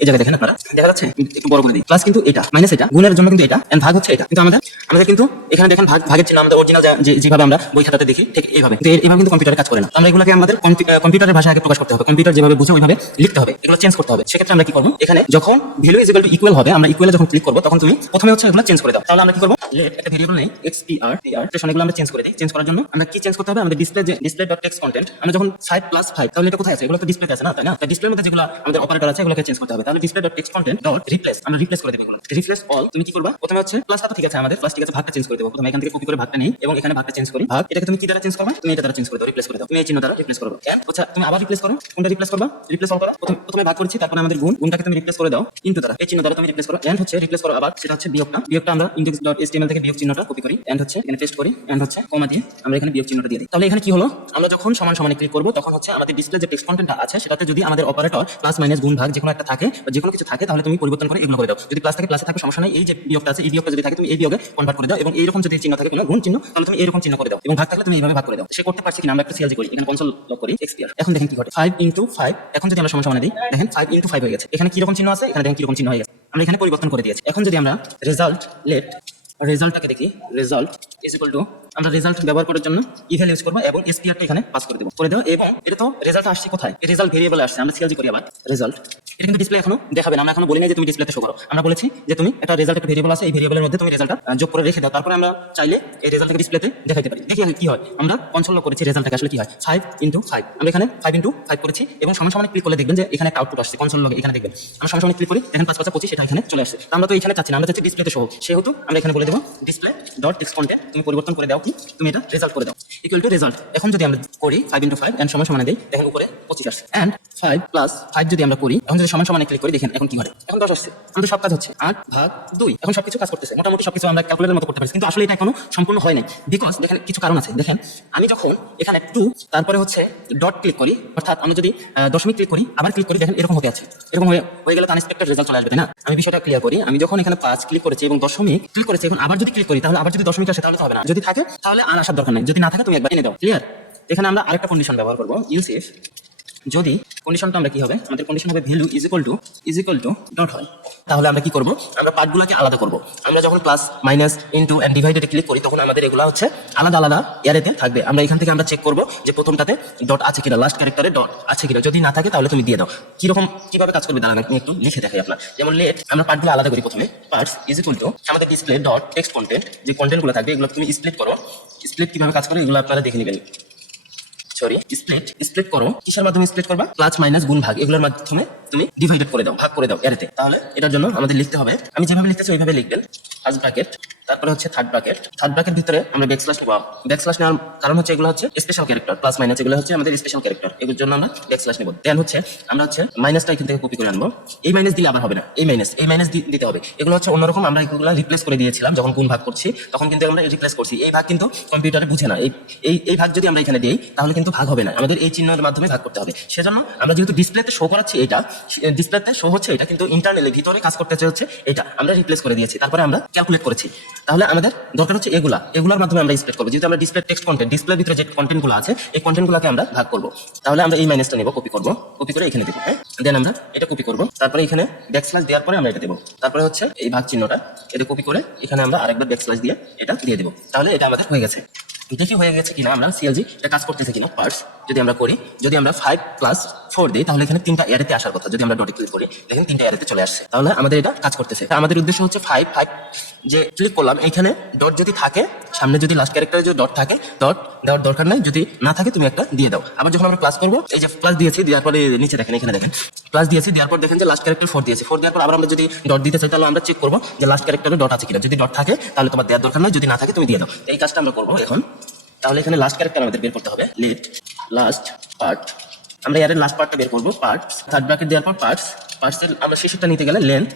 জায়গায় দেখেন আপনারা দেখা যাচ্ছে একটু বড় করে দিই প্লাস কিন্তু এটা মাইনাস এটা গুণের জন্য কিন্তু এটা এন্ড ভাগ হচ্ছে এটা কিন্তু আমাদের কিন্তু এখানে দেখেন ভাগের চিহ্ন আমাদের অরিজিনাল যেভাবে আমরা বই খাতাতে দেখি ঠিক এইভাবে কিন্তু এইভাবে কিন্তু কম্পিউটারে কাজ করে না আমরা এগুলোকে আমাদের কম্পিউটারের ভাষায় আগে প্রকাশ করতে হবে কম্পিউটার যেভাবে বুঝে ওইভাবে লিখতে হবে এগুলো চেঞ্জ করতে হবে সেক্ষেত্রে আমরা কি করব এখানে যখন value is equal two equal হবে আমরা ইকুয়ালে যখন ক্লিক করব তখন তুমি প্রথমে হচ্ছে এগুলো চেঞ্জ করে দাও তাহলে আমরা কি করব লেট একটা ভেরিয়েবল নেই xpr এক্সপ্রেশন এগুলো আমরা চেঞ্জ করে দিই। চেঞ্জ করার জন্য আমরা কি চেঞ্জ করতে হবে? আমাদের ডিসপ্লে ডট টেক্সট কন্টেন্ট আমরা যখন 5+5 তাহলে এটা কোথায় আছে? এগুলো তো ডিসপ্লেতে আছে না, তাই না? তাই ডিসপ্লের মধ্যে যেগুলো আমাদের অপারেটর আছে এগুলোকে চেঞ্জ করতে হবে। তাহলে display dot text content dot replace আমরা রিপ্লেস করে দেব এগুলো। রিপ্লেস অল তুমি কি করবা? প্রথমে হচ্ছে প্লাসটা তো ঠিক আছে, আমাদের প্লাস ঠিক আছে, ভাগটা চেঞ্জ করে দেব। প্রথমে এখান থেকে কপি করে ভাগটা নেই এবং এখানে ভাগটা চেঞ্জ করি। ভাগ এটাকে তুমি কি দ্বারা চেঞ্জ করবা? তুমি এটা দ্বারা চেঞ্জ করে দাও, রিপ্লেস করে দাও। তুমি এই চিহ্ন দ্বারা রিপ্লেস করবে। আচ্ছা তুমি আবার রিপ্লেস করো। কোনটা রিপ্লেস করবা? রিপ্লেস অল করো। প্রথমে ভাগ করেছি, তারপরে আমাদের গুণটাকে তুমি রিপ্লেস করে দাও ইনটু দ্বারা, এই চিহ্ন দ্বারা তুমি রিপ্লেস করো। এন্ড হচ্ছে রিপ্লেস করো আবার, সেটা হচ্ছে বিয়োগটা আমরা index.html থেকে বিয়োগ চিহ্নটা কপি করি, এন্ড হচ্ছে এখানে পেস্ট করি, এন্ড হচ্ছে কমা দিয়ে আমরা এখানে বিয়োগ চিহ্নটা দিয়ে দিই। তাহলে এখানে কি হলো? আমরা যখন সমান সমানে ক্লিক করব তখন হচ্ছে আমাদের ডিসপ্লে যে টেক্সট কন্টেন্টটা আছে সেটাতে যদি আমাদের অপারেটর প্লাস মাইনাস গুণ ভাগ যে কোনো একটা থাকে বা যে কোনো কিছু থাকে তাহলে তুমি পরিবর্তন করে এগুলো করে দাও। যদি প্লাস থাকে প্লাসে থাকে, সমস্যা নেই। এই যে বিয়োগটা আছে এই বিয়োগটা যদি থাকে তুমি এই বিয়োগে কনভার্ট করে দাও, এবং এইরকম যদি চিহ্ন থাকে কোনো গুণ চিহ্ন তাহলে তুমি এইরকম চিহ্ন করে দাও, এবং ভাগ থাকলে তুমি এইভাবে ভাগ করে দাও। সে করতে পারছে কিনা আমরা একটু সিএলজি করি, এখানে কনসোল লক করি, এক্সপিআর। এখন দেখেন কি ঘটে, 5 * 5। এখন যদি আমরা সমান সমানে দিই, দেখেন 5 * 5 হয়ে গেছে। এখানে কি রকম চিহ্ন আছে, এখানে দেখেন কি রকম চিহ্ন হয়ে গেছে, আমরা এখানে পরিবর্তন করে দিয়েছি। এখন যদি আমরা রেজাল্টটাকে দেখি, রেজাল্ট ইজ ইকুয়াল টু আমরা রেজাল্ট ব্যবহার করার জন্য ইভ্যাল ইউজ করব এবং এসপিআরটা এখানে পাস করে দেব এবং এটা তো রেজাল্ট আসছে কোথায়? এই রেজাল্ট ভেরিয়েবলে আসছে। আমরা সিএলজি করি আবার রেজাল্ট, এটা কিন্তু ডিসপ্লে এখনো দেখাবে না। আমরা এখনো বলি না যে তুমি ডিসপ্লেতে শো করো, আমরা বলেছি যে তুমি একটা রেজাল্ট একটা ভেরিয়েবল আছে, এই ভেরিয়েবলের মধ্যে তুমি রেজাল্টটা যোগ করে রেখে দাও। তারপরে আমরা চাইলে এই রেজাল্টটাকে ডিসপ্লেতে দেখাইতে পারি। দেখি কি হয়। আমরা কনসোল লক করেছি, রেজাল্টটাকে আসলে কি হয় 5 * 5। আমরা এখানে 5 * 5 করেছি এবং সমান সমানে ক্লিক করলে দেখবেন যে এখানে একটা আউটপুট আসছে কনসোল লগে, এখানে দেখবেন আমরা সমান সমানে ক্লিক করি, দেখেন 5 × 5 = 25, সেটা এখানে চলে আসছে। আমরা তো এখানে চাচ্ছি না, আমরা চাচ্ছি ডিসপ্লেতে শো হোক, সেহেতু আমরা এখানে বলে দেব ডিসপ্লে ডট টেক্সট কন্টেন্ট তুমি পরিবর্তন করে দাও কি, তুমি এটা রেজাল্ট করে দাও ইকুয়াল টু রেজাল্ট। এখন যদি আমরা করি 5 * 5 এন্ড সমান সমানে দেই, দেখেন উপরে 25 আসছে, এন্ড 5 + 5 যদি আমরা করি, এখন যদি সমান সমানে ক্লিক করি দেখেন এখন কি ঘটে, এখন 10 আসছে। আমাদের সব কাজ হচ্ছে 8/2, এখন সবকিছু কাজ করতেছে, মোটামুটি সবকিছু আমরা ক্যালকুলেটরের মতো করতে পারি, কিন্তু আসলে এটা এখনো সম্পূর্ণ হয় নাই। বিকজ দেখেন কিছু কারণ আছে। দেখেন আমি যখন এখানে 2 তারপরে হচ্ছে ডট ক্লিক করি, অর্থাৎ আমি যদি দশমিক ক্লিক করি আবার ক্লিক করি, দেখেন এরকম হতে আছে। এরকম হয়ে গেলে তো আনএক্সপেক্টেড রেজাল্ট চলে আসবে, তাই না? আমি বিষয়টা ক্লিয়ার করি। আমি যখন এখানে 5 ক্লিক করেছি এবং দশমিক ক্লিক করেছি, এখন আবার যদি ক্লিক করি তাহলে আবার যদি দশমিক আসে তাহলে তো হবে না। যদি থাকে তাহলে আর আসার দরকার নেই, যদি না থাকে তুমি একবার এনে দাও। ক্লিয়ার? এখানে আমরা আরেকটা কন্ডিশন ব্যবহার করব, ইউজ ইফ। যদি কন্ডিশনটা আমরা কি হবে, আমাদের কন্ডিশন হবে value is equal two dot হয়, তাহলে আমরা কি করব, আমরা পার্টগুলোকে আলাদা করব। আমরা যখন প্লাস মাইনাস ইনটু এন্ড ডিভাইডেডে ক্লিক করি তখন আমাদের এগুলো হচ্ছে আলাদা আলাদা অ্যারেতে থাকবে। আমরা এখান থেকে আমরা চেক করব যে প্রথমটাতে ডট আছে কিনা, লাস্ট ক্যারেক্টারে ডট আছে কিনা। যদি না থাকে তাহলে তুমি দিয়ে দাও। কিভাবে কাজ করবে দাঁড়ান আমি একটু লিখে দেখাই আপনার। যেমন লেট আমরা পার্টগুলো আলাদা করি। প্রথমে পার্টস ইজ ইকুয়াল টু আমাদের ডিসপ্লে ডট টেক্সট কন্টেন্ট, যে কন্টেন্টগুলো থাকবে এগুলো তুমি স্প্লিট করো। স্প্লিট কিভাবে কাজ করে এগুলো আপনারা দেখে নেবেন। স্প্লিট করো, কিসের মাধ্যমে স্প্লিট করবা? প্লাস মাইনাস গুণ ভাগ, এগুলোর মাধ্যমে তুমি ডিভাইডেড করে দাও, ভাগ করে দাও অ্যারেতে। তাহলে এটার জন্য আমাদের লিখতে হবে, আমি যেভাবে লিখতেছি ওইভাবে লিখবেন। ফার্স্ট ব্র্যাকেট, তারপরে হচ্ছে থার্ড ব্র্যাকেট ভিতরে আমরা ব্যাকস্ল্যাশ নেব। ব্যাকস্ল্যাশ নেওয়ার কারণ হচ্ছে এগুলো হচ্ছে স্পেশাল ক্যারেক্টার, প্লাস মাইনাস এগুলো হচ্ছে আমাদের স্পেশাল ক্যারেক্টার, এগুলোর জন্য আমরা ব্যাকস্ল্যাশ নেব। দেন হচ্ছে আমরা হচ্ছে মাইনাসটা এখান থেকে কপি করে আনবো। এই মাইনাস দিলে আবার হবে না, এই মাইনাস দিতে হবে। এগুলো হচ্ছে অন্যরকম, আমরা এগুলো রিপ্লেস করে দিয়েছিলাম যখন গুণ ভাগ করছি, তখন কিন্তু আমরা রিপ্লেস করছি। এই ভাগ কিন্তু কম্পিউটারে বুঝে না, এই ভাগ যদি আমরা এখানে দিই তাহলে কিন্তু ভাগ হবে না, আমাদের এই চিহ্নের মাধ্যমে ভাগ করতে হবে। সেজন্য আমরা যেহেতু ডিসপ্লেতে শো করাচ্ছি, এটা ডিসপ্লেতে শো হচ্ছে এটা, কিন্তু ইন্টারনালি ভিতরে কাজ করতে হচ্ছে এটা, আমরা রিপ্লেস করে দিয়েছি, তারপরে আমরা ক্যালকুলেট করেছি। তাহলে আমাদের দরকার হচ্ছে এগুলার মাধ্যমে আমরা স্প্লিট করবো। যেহেতু আমরা ডিসপ্লে টেক্সট কন্টেন্ট, ডিসপ্লের ভিতরে যে কন্টেন্টগুলো আছে এই কন্টেন্টগুলোকে আমরা ভাগ করবো। তাহলে আমরা এই মাইনাসটা নেব, কপি করে এখানে দেবো। হ্যাঁ, দেন আমরা এটা কপি করবো, তারপরে এখানে ব্যাকস্ল্যাশ দেওয়ার পরে আমরা এটা দেবো। তারপরে হচ্ছে এই ভাগ চিহ্নটা এটা কপি করে এখানে আমরা আরেকবার ব্যাকস্ল্যাশ দিয়ে এটা দিয়ে দেবো। তাহলে এটা আমাদের হয়ে গেছে। দেখি হয়ে গেছে কিনা, আমরা সিএলজি এটা কাজ করতেছে কিনা। পার্টস যদি আমরা করি, যদি আমরা 5 + 4 দিই তাহলে এখানে 3টা অ্যারেতে আসার কথা। যদি আমরা ডটে ক্লিক করি দেখেন 3টা অ্যারেতে চলে আসছে, তাহলে আমাদের এটা কাজ করতেছে। আমাদের উদ্দেশ্য হচ্ছে 5 যে ক্লিক করলাম এখানে ডট যদি থাকে, সামনে যদি লাস্ট ক্যারেক্টারে যদি ডট থাকে, ডট দেওয়ার দরকার নাই, যদি না থাকে তুমি একটা দিয়ে দাও। আবার যখন আমরা প্লাস করবো, এই যে প্লাস দিয়েছি, দেওয়ার পরে নিচে দেখেন, এখানে দেখেন প্লাস দিয়েছি, দেওয়ার পর দেখেন যে লাস্ট ক্যারেক্টার 4 দিয়েছি। 4 দেওয়ার পর আবার আমরা যদি ডট দিতে চাই তাহলে আমরা চেক করবো যে লাস্ট ক্যারেক্টারে ডট আছে কিনা। যদি ডট থাকে তাহলে তোমার দেওয়ার দরকার নাই, যদি না থাকে তুমি দিয়ে দাও। এই কাজটা আমরা করবো এখন। তাহলে এখানে লাস্ট ক্যারেক্টার আমাদের বের করতে হবে, লেট লাস্ট পার্ট। আমরা এর লাস্ট পার্টটা বের করবো, পার্টস থার্ড ব্র্যাকেট দেওয়ার পর পার্টসের আমরা শেষটা নিতে গেলে লেন্থ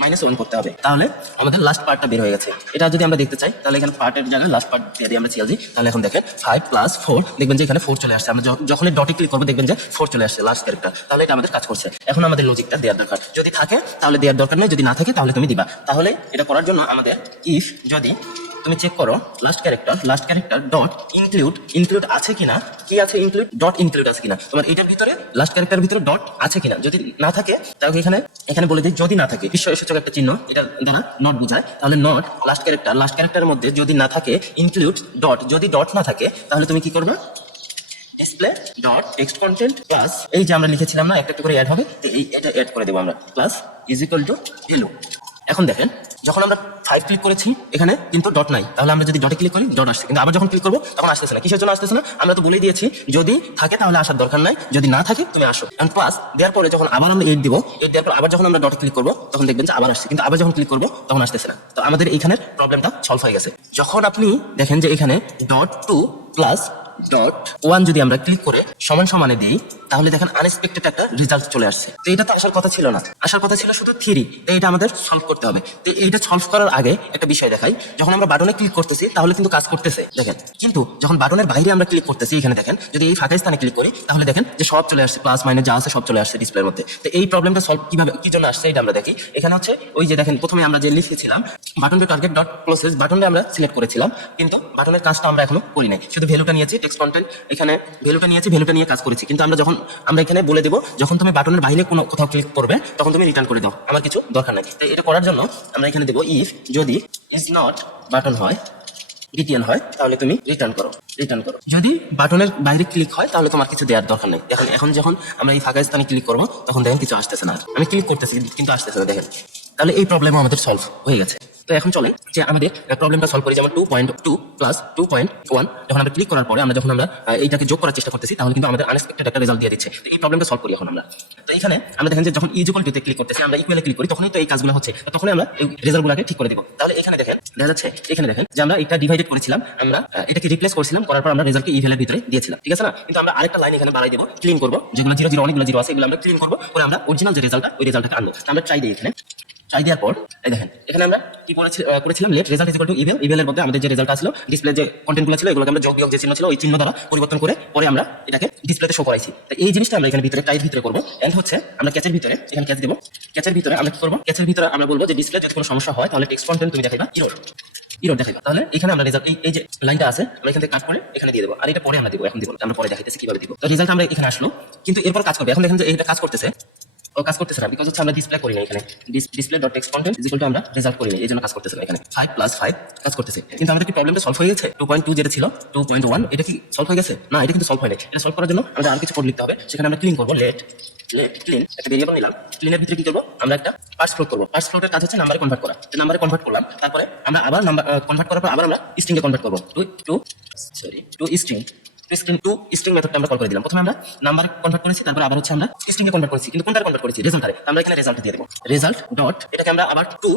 -1 করতে হবে। তাহলে আমাদের লাস্ট পার্টটা বের হয়ে গেছে। এটা যদি আমরা দেখতে চাই তাহলে এখানে পার্টের জায়গায় লাস্ট পার্ট দিয়ে দিই আমরা সিএলজি। তাহলে এখন দেখেন 5 + 4, দেখবেন যে এখানে 4 চলে আসছে। আমরা যখন ডটে ক্লিক করবো দেখবেন যে 4 চলে আসছে লাস্ট ক্যারেক্টার। তাহলে এটা আমাদের কাজ করছে। এখন আমাদের লজিকটা দেওয়ার দরকার, যদি থাকে তাহলে দেওয়ার দরকার নেই, যদি না থাকে তাহলে তুমি দিবা। তাহলে এটা করার জন্য আমাদের ইফ, যদি তুমি চেক করো লাস্ট ক্যারেক্টার ডট ইনক্লুড আছে কিনা, কি আছে ইনক্লুড, ডট ইনক্লুড আছে কিনা, তোমার এটার ভিতরে লাস্ট ক্যারেক্টারের ভিতরে ডট আছে কিনা। যদি না থাকে তাহলে এখানে বলে দিই, যদি না থাকে বিস্ময়সূচক একটা চিহ্ন এটা দ্বারা নট বোঝায়, তাহলে নট লাস্ট ক্যারেক্টারের মধ্যে যদি না থাকে ইনক্লুড ডট, যদি ডট না থাকে তাহলে তুমি কি করবে, display dot text content plus এই যে আমরা লিখেছিলাম না, একটা করে অ্যাড হবে, তো এটা অ্যাড করে দেবো আমরা, plus is equal to value. এখন দেখেন যখন আমরা 5 ক্লিক করেছি এখানে কিন্তু ডট নাই, তাহলে আমরা যদি ডটে ক্লিক করি ডট আসছে, কিন্তু আবার যখন ক্লিক করবো তখন আসতেছে না। কিসের জন্য আসতেছে না? আমরা তো বলেই দিয়েছি যদি থাকে তাহলে আসার দরকার নাই, যদি না থাকে তুমি আসো। এন্ড প্লাস দেওয়ার পরে যখন আবার আমরা 8 দিব, 8 দেওয়ার পর আবার যখন আমরা ডটে ক্লিক করবো তখন দেখবেন যে আবার আসছে, কিন্তু আবার যখন ক্লিক করবো তখন আসতেছে না। তো আমাদের এইখানের প্রবলেমটা সলভ হয়ে গেছে। যখন আপনি দেখেন যে এখানে ডট 2 প্লাস ডট 1 যদি আমরা ক্লিক করে সমান সমানে দিই, তাহলে দেখেন আনএক্সপেক্টেড একটা রেজাল্ট চলে আসছে। তো এটা তো আসার কথা ছিল না, আসার কথা ছিল শুধু 3। তো এটা আমাদের সলভ করতে হবে। তো এইটা সলভ করার আগে একটা বিষয় দেখাই, যখন আমরা বাটনে ক্লিক করতেছি তাহলে কিন্তু কাজ করতেছে দেখেন, কিন্তু যখন বাটনের বাইরে আমরা ক্লিক করতেছি এখানে দেখেন, যদি এই ফাঁকা স্থানে ক্লিক করি তাহলে দেখেন যে সব চলে আসছে, প্লাস মাইনাস যা আছে সব চলে আসছে ডিসপ্লের মধ্যে। তো এই প্রবলেমটা সলভ কিভাবে, কি জন্য আসছে এটা আমরা দেখি। এখানে হচ্ছে ওই যে দেখেন প্রথমে আমরা যে লিখেছিলাম button to target dot process, বাটনটা আমরা সিলেক্ট করেছিলাম, কিন্তু বাটনের কাজটা আমরা এখনো করি নাই, শুধু ভ্যালুটা নিয়েছি টেক্সট কন্টেন্ট, এখানে ভ্যালুটা নিয়েছি, ভ্যালুটা নিয়ে কাজ করেছি। কিন্তু আমরা যখন আমরা এখানে বলে দেবো যখন তুমি বাটনের বাইরে কোনো কোথাও ক্লিক করবে তখন তুমি রিটার্ন করে দাও, আমার কিছু দরকার নাই। তো এটা করার জন্য আমরা এখানে দেবো ইফ যদি ইজ নট বাটন হয়, ডিটিএন হয়, তাহলে তুমি রিটার্ন করো, রিটার্ন করো। যদি বাটনের বাইরে ক্লিক হয় তাহলে তোমার কিছু দেওয়ার দরকার নেই। দেখেন এখন যখন আমরা এই ফাঁকা স্থানে ক্লিক করবো তখন দেখেন কিছু আসতেছে না, আমি ক্লিক করতেছি কিন্তু আসতেছে না দেখেন। তাহলে এই প্রবলেমও আমাদের সলভ হয়ে গেছে। তো এখন চলে যে আমাদের প্রবলেমটা সলভ করি, যেমন 2.2 প্লাস 2.1 যখন আমরা ক্লিক করার পরে যখন আমরা এইটাকে যোগ করার চেষ্টা করতেছি তাহলে কিন্তু আমাদের আনএক্সপেক্টেড একটা রেজাল্ট দিয়ে দিচ্ছে। তো এই প্রবলেমটা সলভ করি এখন আমরা। তো এখানে আমরা দেখেন যে যখন ইকুয়াল টুতে ক্লিক করতেছি, আমরা ইকুয়ালে ক্লিক করি তখনই তো এই কাজগুলো হচ্ছে, তখনই আমরা এই রেজাল্টগুলোকে ঠিক করে দিব। তাহলে এখানে দেখেন দেখা যাচ্ছে, এখানে দেখেন যে আমরা এটা ডিভাইডেড করেছিলাম, আমরা এটাকে রিপ্লেস করেছিলাম, করার পর আমরা রেজাল্টকে ইভ্যালের ভিতরে দিয়েছিলাম, ঠিক আছে না? কিন্তু আমরা আরেকটা লাইন এখানে বাড়াই দেবো, ক্লিন করবো, যেগুলো 0 0 অনেকগুলো 0 আছে এগুলো আমরা ক্লিন করবো, করে আমরা অরিজিনাল যে রেজাল্টটা ওই রেজাল্টটাকে আনবো। আমরা ট্রাই দিই এখানে, ট্রাই দেওয়ার পর এই দেখেন এখানে আমরা কি করেছিলাম, let result is equal to eval, ইভেলের মধ্যে আমাদের যে রেজাল্ট ছিল ডিসপ্লে যে কন্টেন্টগুলো ছিল এগুলোকে আমরা যোগ বিয়োগ যে চিহ্ন ছিল ওই চিহ্ন দ্বারা পরিবর্তন করে পরে আমরা এটাকে ডিসপ্লেতে শো করাইছি। তো এই জিনিসটা আমরা এখানে ভিতরে ট্রাইয়ের ভিতরে করবো। এন্ড হচ্ছে আমরা ক্যাচের ভিতরে এখানে ক্যাচ দেবো, ক্যাচের ভিতরে আমরা কি করবো, ক্যাচের ভিতরে আমরা বলবো যে ডিসপ্লে যদি কোনো সমস্যা হয় তাহলে টেক্সট কন্টেন্ট তুমি দেখাইবা ইরোর দেখাইবা। তাহলে এখানে আমরা রেজাল্ট এই যে লাইনটা আছে আমরা এখান থেকে কাট করে এখানে দিয়ে দেবো, আর এটা পরে আমরা দিব, এখন দিব আমরা পরে দেখাইতেছি কিভাবে দিব। তো রেজাল্ট আমরা এখানে আসলো, কিন্তু এরপর কাজ করবে। এখন দেখেন যে এটা কাজ করতেছে, ও কাজ করতেছে না, বিকজ হচ্ছে আমরা ডিসপ্লে করি না এখানে, display dot text content is equal to আমরা রেজাল্ট করি না, এই জন্য কাজ করতেছে না। এখানে 5 প্লাস 5 কাজ করতেছে, কিন্তু আমাদের কি প্রবলেমটা সলভ হয়ে গেছে? 2.2 যেটা ছিল 2.1 এটা কি সলভ হয়ে গেছে? না, এটা কিন্তু সলভ হয়নি। এটা সলভ করার জন্য আমাদের আর কিছু কোড লিখতে হবে, সেখানে আমরা ক্লিন করবো, লেট ক্লিন একটা ভেরিয়েবল নিলাম, ক্লিনের ভিতরে কি করবো আমরা একটা পার্স ফ্লোট করবো। পার্স ফ্লোটের কাজ হচ্ছে নাম্বারে কনভার্ট করা, তো নাম্বারে কনভার্ট করলাম, তারপরে আমরা আবার নাম্বার কনভার্ট করার পর আবার আমরা স্ট্রিং এ কনভার্ট করবো, টু স্ট্রিং মেথডটা আমরা কল করে দিলাম। প্রথমে আমরা নাম্বার কনভার্ট করেছি, তারপর আবার হচ্ছে আমরা স্ট্রিং এ কনভার্ট করেছি, কিন্তু কোনটা কনভার্ট করেছি? রেজাল্টারে। আমরা এখানে রেজাল্ট দিয়ে দেবো, রেজাল্ট ডট এটাকে আমরা আবার টু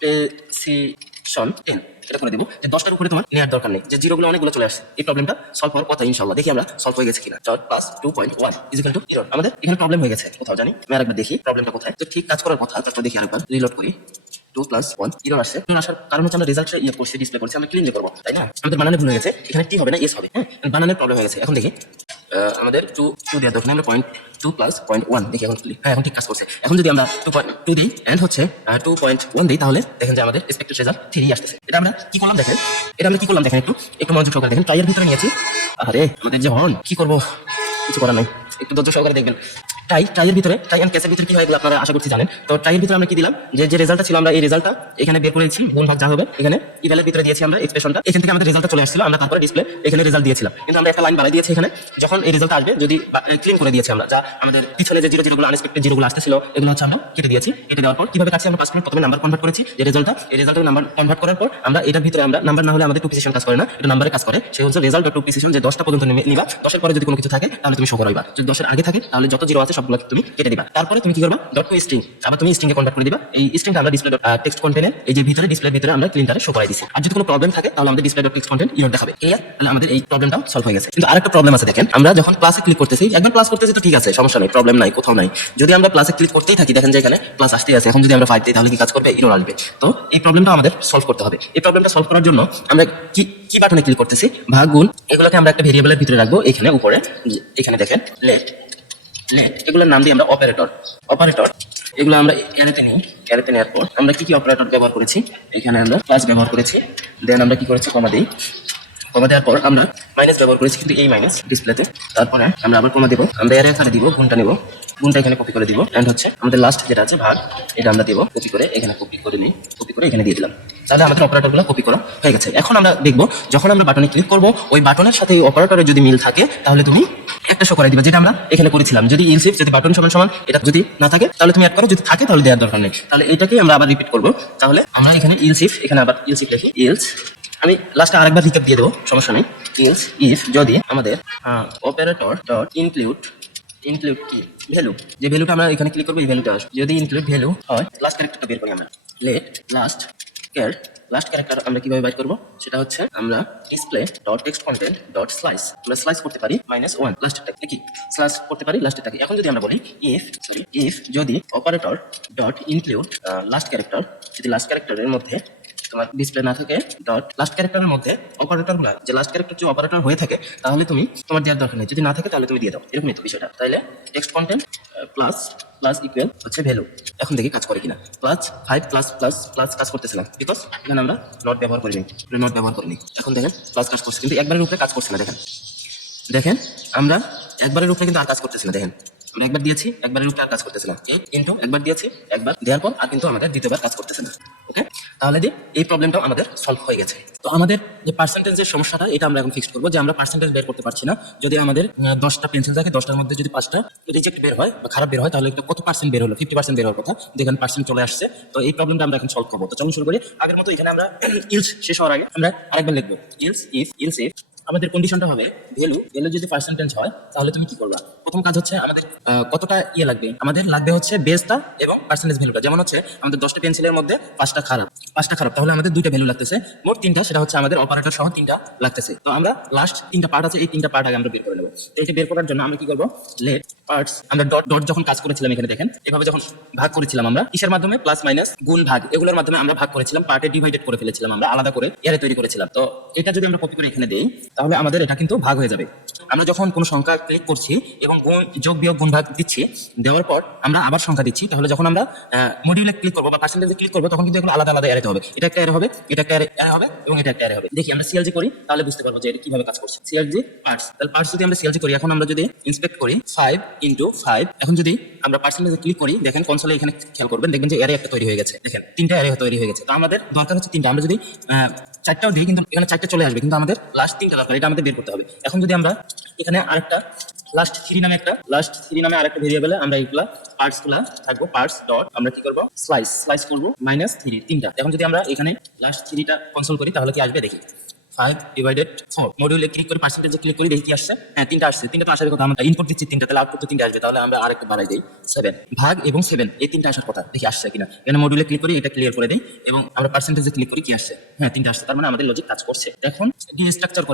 প্রেসিশন 10 এটা করে দেবো, যে 10টার উপরে তোমার নেওয়ার দরকার নেই, যে জিরোগুলো অনেকগুলো চলে আসছে। এই প্রবলেমটা সলভ হওয়ার কথা ইনশাআল্লাহ, দেখি আমরা সলভ হয়ে গেছে কিনা। Dot plus 2.1 is equal two 0। আমাদের এখানে প্রবলেম হয়ে গেছে কোথাও জানি, আমি আরেকবার দেখি প্রবলেমটা কোথায়। তো ঠিক কাজ করার কথা, তারপর দেখি আরেকবার রিলোড করি। 2 প্লাস 1 0 আসছে, আসার কারণ হচ্ছে আমরা রেজাল্টটা করছি, ডিসপ্লে করছি, আমরা ক্লিন করবো, তাই না? আমাদের বানানে ভুল হয়ে গেছে, এখানে টি হবে না এস হবে, হ্যাঁ বানানের প্রবলেম হয়ে গেছে। এখন দেখি আমাদের 2 দেওয়ার দরকার, আমরা 0.2 প্লাস 0.1 দেখি এখন হ্যাঁ এখন ঠিক কাজ করছে। এখন যদি আমরা 2.2 দিই এন্ড হচ্ছে 2.1 দিই, তাহলে দেখেন যে আমাদের এক্সপেক্টেড রেজাল্ট 3 আসতেছে। এটা আমরা কি করলাম দেখেন, এটা আমরা কি করলাম দেখেন, একটু মনোযোগ সহকারে দেখেন, ট্রাইয়ের ভিতরে নিয়েছি। আরে আমাদের যে হর্ন, কি করবো, কিছু করার নাই, একটু ধৈর্য সহকারে দেখবেন। ট্রাইয়ের ভিতরে, ট্রাই এন্ড ক্যাচের ভিতরে কি হয় এগুলো আপনারা আশা করছি জানেন। তো ট্রাইয়ের ভিতরে আমরা কি দিলাম, যে রেজাল্টটা ছিল আমরা এই রেজাল্টটা এখানে বের করেছি, গুণ ভাগ যা হবে এখানে ইভ্যালের ভিতরে দিয়েছি আমরা এক্সপ্রেশনটা, এখান থেকে আমাদের রেজাল্টটা চলে আসছিল, আমরা তারপরে ডিসপ্লে এখানে রেজাল্ট দিয়েছিলাম। কিন্তু আমরা একটা লাইন বাড়াই দিয়েছি এখানে, যখন এই রেজাল্ট আসবে যদি ক্লিন করে দিয়েছি আমরা, যা আমাদের পিছনে যে জিরোগুলো আনএক্সপেক্টেড জিরোগুলো আসতেছিল এগুলো হচ্ছে আমরা কেটে দিয়েছি। কেটে দেওয়ার পর কিভাবে কাটছি আমরা, পাস প্রথমে নাম্বার কনভার্ট করেছি, যে রেজাল্টটা এই রেজাল্টের নাম্বার কনভার্ট করার পর আমরা এটার ভিতরে আমরা নাম্বার না হলে আমাদের টু পজিশন কাজ করে না, এটা নাম্বারে কাজ করে, সেই হচ্ছে রেজাল্ট টু পজিশন, যে 10টা পর্যন্ত নিবা, 10এর পরে যদি কোনো কিছু থাকে তাহলে তুমি শো করাইবা, যদি 10এর আগে থাকে তাহলে যত জিরো আছে সবগুলো তুমি কেটে দিবা। তারপরে তুমি কি করবা, ডট টু স্ট্রিং, আবার তুমি স্ট্রিং এ কনভার্ট করে দিবা। এই স্ট্রিংটা আমরা ডিসপ্লে ডট টেক্সট কন্টেন্টে এই যে ভিতরে ডিসপ্লের ভিতরে আমরা ক্লিনটারে শো করাই দিছি। আর যদি কোনো প্রবলেম থাকে তাহলে আমাদের display dot text content your দেখাবে, ক্লিয়ার? তাহলে আমাদের এই প্রবলেমটা সলভ হয়ে গেছে। কিন্তু আরেকটা প্রবলেম আছে দেখেন, আমরা যখন প্লাসে ক্লিক করতেছি, একবার প্লাস করতেছি তো ঠিক আছে, সমস্যা নেই, প্রবলেম নাই, কোথাও নাই। যদি আমরা প্লাসে ক্লিক করতেই থাকি, দেখেন যে এখানে প্লাস আসতেই আছে, এখন যদি আমরা 5 দিই তাহলে কি কাজ করবে, ইরর আসবে। তো এই প্রবলেমটা আমাদের সলভ করতে হবে। এই প্রবলেমটা সলভ করার জন্য আমরা কি বাটনে ক্লিক করতেছি, ভাগ গুণ, এগুলোকে আমরা একটা ভেরিয়েবলের ভিতরে রাখবো, এখানে উপরে এখানে দেখেন লেট এগুলোর নাম দিই আমরা অপারেটর। এগুলো আমরা অ্যারেতে নিই, অ্যারেতে নেওয়ার পর আমরা কি অপারেটর ব্যবহার করেছি, এখানে আমরা প্লাস ব্যবহার করেছি, দেন আমরা কি করেছি কমা দিই, কমা দেওয়ার পর আমরা মাইনাস ব্যবহার করেছি, কিন্তু এই মাইনাস ডিসপ্লেতে, তারপরে আমরা আবার কমা দেবো, আমরা অ্যারে এখানে দিব, গুণটা নেব, গুণটা এখানে কপি করে দিব, এন্ড হচ্ছে আমাদের লাস্ট যেটা আছে ভাগ, এটা আমরা দেবো, কপি করে এখানে কপি করে নিই, কপি করে এখানে দিয়ে দিলাম, তাহলে আমাদের অপারেটরগুলো কপি করা হয়ে গেছে। এখন আমরা দেখবো যখন আমরা বাটনে ক্লিক করবো ওই বাটনের সাথে ওই অপারেটরের যদি মিল থাকে তাহলে তুমি একটা শো করে দিবে, যেটা আমরা এখানে করেছিলাম। যদি ইলস ইফ, যদি বাটন সমান সমান এটা যদি না থাকে তাহলে তুমি অ্যাড করো, যদি থাকে তাহলে দেওয়ার দরকার নেই। তাহলে এটাকেই আমরা আবার রিপিট করবো। তাহলে আমরা এখানে ইলস ইফ, এখানে আবার ইলস ইফ লিখি। ইলস, আমি লাস্টে আরেকবার রিক্যাপ দিয়ে দেবো, সমস্যা নেই। ইলস ইফ যদি আমাদের অপারেটর ডট ইনক্লুড কি ভ্যালু, যে ভ্যালুটা আমরা এখানে ক্লিক করবো এই ভ্যালুটা আসবে, যদি ইনক্লুড ভ্যালু হয়, লাস্ট ক্যারেক্টারটা বের করি আমরা। লেট লাস্ট ক্যারেক্টার আমরা কিভাবে বাইর করবো, সেটা হচ্ছে আমরা display dot text content dot slice, আমরা স্লাইস করতে পারি -1 লাস্টেরটা কি স্লাইস করতে পারি লাস্টেরটাকে। এখন যদি আমরা বলি ইফ যদি operator dot include last character, যদি লাস্ট ক্যারেক্টারের মধ্যে তোমার ডিসপ্লে না থাকে ডট লাস্ট ক্যারেক্টারের মধ্যে অপারেটর গুলা, যে লাস্ট ক্যারেক্টার যে অপারেটর হয়ে থাকে তাহলে তুমি তোমার দেওয়ার দরকার নেই, যদি না থাকে তাহলে তুমি দিয়ে দাও, এরকমই তো বিষয়টা। তাহলে টেক্সট কন্টেন্ট প্লাস ইকুয়াল হচ্ছে ভ্যালু। এখন দেখি কাজ করে কিনা। +5 প্লাস কাজ করতেছিলাম, বিকজ এখানে আমরা নট ব্যবহার করিনি। এখন দেখেন প্লাস কাজ করছে, কিন্তু একবারের উপরে কাজ করছে না। দেখেন আমরা একবারের উপরে কিন্তু আর কাজ করতেছি না। দেখেন আমরা একবার দিয়েছি, একবারের উপরে আর কাজ করতেছি না। কিন্তু একবার দিয়েছি, একবার দেওয়ার পর আর কিন্তু আমাদের দ্বিতীয়বার কাজ করতেছে না। ওকে, তাহলে এই প্রবলেমটাও আমাদের সলভ হয়ে গেছে। তো আমাদের যে পার্সেন্টেজের সমস্যাটা, এটা আমরা এখন ফিক্স করবো, যে আমরা পার্সেন্টেজ বের করতে পারছি না। যদি আমাদের 10টা পেন্সিল থাকে, 10টার মধ্যে যদি 5টা রিজেক্ট বের হয় বা খারাপ বের হয়, তাহলে কত পার্সেন্ট বের হলো? 50% বের হওয়ার কথা, দেখেন পার্সেন্ট চলে আসছে। তো এই প্রবলেমটা আমরা এখন সলভ করবো। তো চলুন শুরু করি। আগের মতো এখানে আমরা ইলস শেষ হওয়ার আগে আমরা আরেকবার লিখবো ইলস ইফ আমাদের কন্ডিশনটা হবে ভ্যালু যদি পার্সেন্টেজ হয়, তাহলে তুমি কি করবা? প্রথম কাজ হচ্ছে আমাদের কতটা লাগবে, আমাদের লাগবে হচ্ছে বেসটা এবং পার্সেন্টেজ ভ্যালুটা। যেমন হচ্ছে আমাদের 10টা পেন্সিলের মধ্যে 5টা খারাপ, তাহলে আমাদের 2টা ভ্যালু লাগতেছে, মোট 3টা, সেটা হচ্ছে আমাদের অপারেটর সহ 3টা লাগতেছে। তো আমরা লাস্ট 3টা পার্ট আছে, এই 3টা পার্ট আগে আমরা বের করে নেবো। তো এটা বের করার জন্য আমরা কি করবো, লেট পার্টস, আমরা ডট যখন কাজ করেছিলাম এখানে দেখেন, এভাবে যখন ভাগ করেছিলাম আমরা কিসের মাধ্যমে, প্লাস মাইনাস গুণ ভাগ, এগুলোর মাধ্যমে আমরা ভাগ করেছিলাম, পার্টে ডিভাইডেড করে ফেলেছিলাম, আমরা আলাদা করে এরে তৈরি করেছিলাম। তো এটা যদি আমরা কপি করে এখানে দেই, তাহলে আমাদের এটা কিন্তু ভাগ হয়ে যাবে। আমরা যখন কোনো সংখ্যা ক্লিক করছি এবং যোগ বিয়োগ গুণ ভাগ দিচ্ছি, দেওয়ার পর আমরা আবার সংখ্যা দিচ্ছি, তাহলে যখন আমরা মডিউলে ক্লিক করবো বা পার্সেন্টেজে ক্লিক করবো, তখন কিন্তু এগুলো আলাদা আলাদা এড়াতে হবে। এটা একটা এরে হবে, এটা একটা এরে হবে এবং এটা একটা এরে হবে। দেখি আমরা সিএলজি করি, তাহলে বুঝতে পারবো যে এটা কিভাবে কাজ করছে। সিএলজি পার্টস, তাহলে পার্টস যদি আমরা সিএলজি করি, এখন আমরা যদি ইন্সপেক্ট করি 5 × 5, এখন যদি আমরা পার্সেন্টেজে ক্লিক করি, দেখেন কনসোলে এখানে খেয়াল করবেন, দেখবেন যে এরে একটা তৈরি হয়ে গেছে। দেখেন 3টা এরে তৈরি হয়ে গেছে। তো আমাদের দরকার হচ্ছে 3টা, আমরা যদি 4টাও দিই, কিন্তু এখানে 4টা চলে আসবে, কিন্তু আমাদের লাস্ট 3টা দরকার, এটা আমাদের বের করতে হবে। এখন যদি আমরা এখানে আরেকটা লাস্ট 3 নামে আরেকটা ভেরিয়েবলে আমরা এইগুলা পার্টস গুলা থাকবো, পার্টস ডট আমরা কি করবো, স্লাইস করবো -3, 3টা। এখন যদি আমরা এখানে লাস্ট 3টা কনসোল করি, তাহলে কি আসবে দেখি। 5/4 মডিউলে ক্লিক করে পার্সেন্টেজে ক্লিক করে দেখি কি আসছে। হ্যাঁ, 3টা আসছে। 3টা তো আসার কথা, আমরা ইনপুট দিচ্ছি 3টা, তাহলে আউটপুট তো 3টা আসবে। তাহলে আমরা আরেকটু বাড়াই দেই, 7 ভাগ এবং 7, এই 3টা আসার কথা, দেখি আসছে কিনা। এখানে মডিউলে ক্লিক করি, এটা ক্লিয়ার করে দেই এবং আমরা পার্সেন্টেজে ক্লিক করি, কি আসছে? হ্যাঁ, 3টা আসছে। তার মানে আমাদের লজিক কাজ করছে। এখন ডিস্ট্রাকচার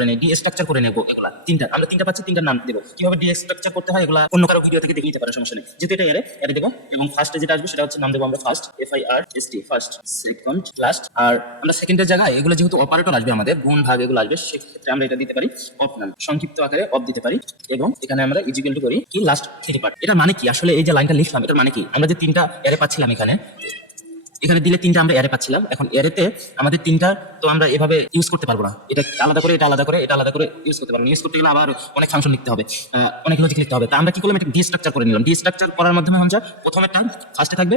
করে নেব এগুলা 3টা, আমরা 3টা পাচ্ছি, 3টার নাম দেবো। কিভাবে ডিস্ট্রাকচার করতে হয় এগুলা অন্য কারো ভিডিও থেকে দেখে নিতে পারে, সমস্যা নেই। যেহেতু এটা এরে দেবো এবং ফার্স্টে যেটা আসবে সেটা হচ্ছে নাম দেবো আমরা first, FIRST, first, second, last. আর আমরা সেকেন্ডের জায়গায় এগুলো যেহেতু অপারেটর আসবে, আমাদের গুণ ভাগ এগুলো আসবে, সেক্ষেত্রে আমরা এটা দিতে পারি অফ নাম, সংক্ষিপ্ত আকারে অফ দিতে পারি। এবং এখানে আমরা ইজিক্যাল টু করি কি লাস্ট 3 পার্ট। এটার মানে কি আসলে, এই যে লাইনটা লিখলাম, এটার মানে কি, আমরা যে 3টা এরে পাচ্ছিলাম এখানে দিলে 3টা আমরা এরে পাচ্ছিলাম, এখন এরেতে আমাদের 3টা তো আমরা এভাবে ইউজ করতে পারবো না। এটা আলাদা করে, এটা আলাদা করে ইউজ করতে পারবো না। ইউজ করতে গেলে আবার অনেক ফাংশন লিখতে হবে, অনেক লজিক লিখতে হবে। তা আমরা কি করলাম, এটা ডিস্ট্রাকচার করে নিলাম। ডিস্ট্রাকচার করার মাধ্যমে হচ্ছে প্রথমেরটা ফার্স্টে থাকবে,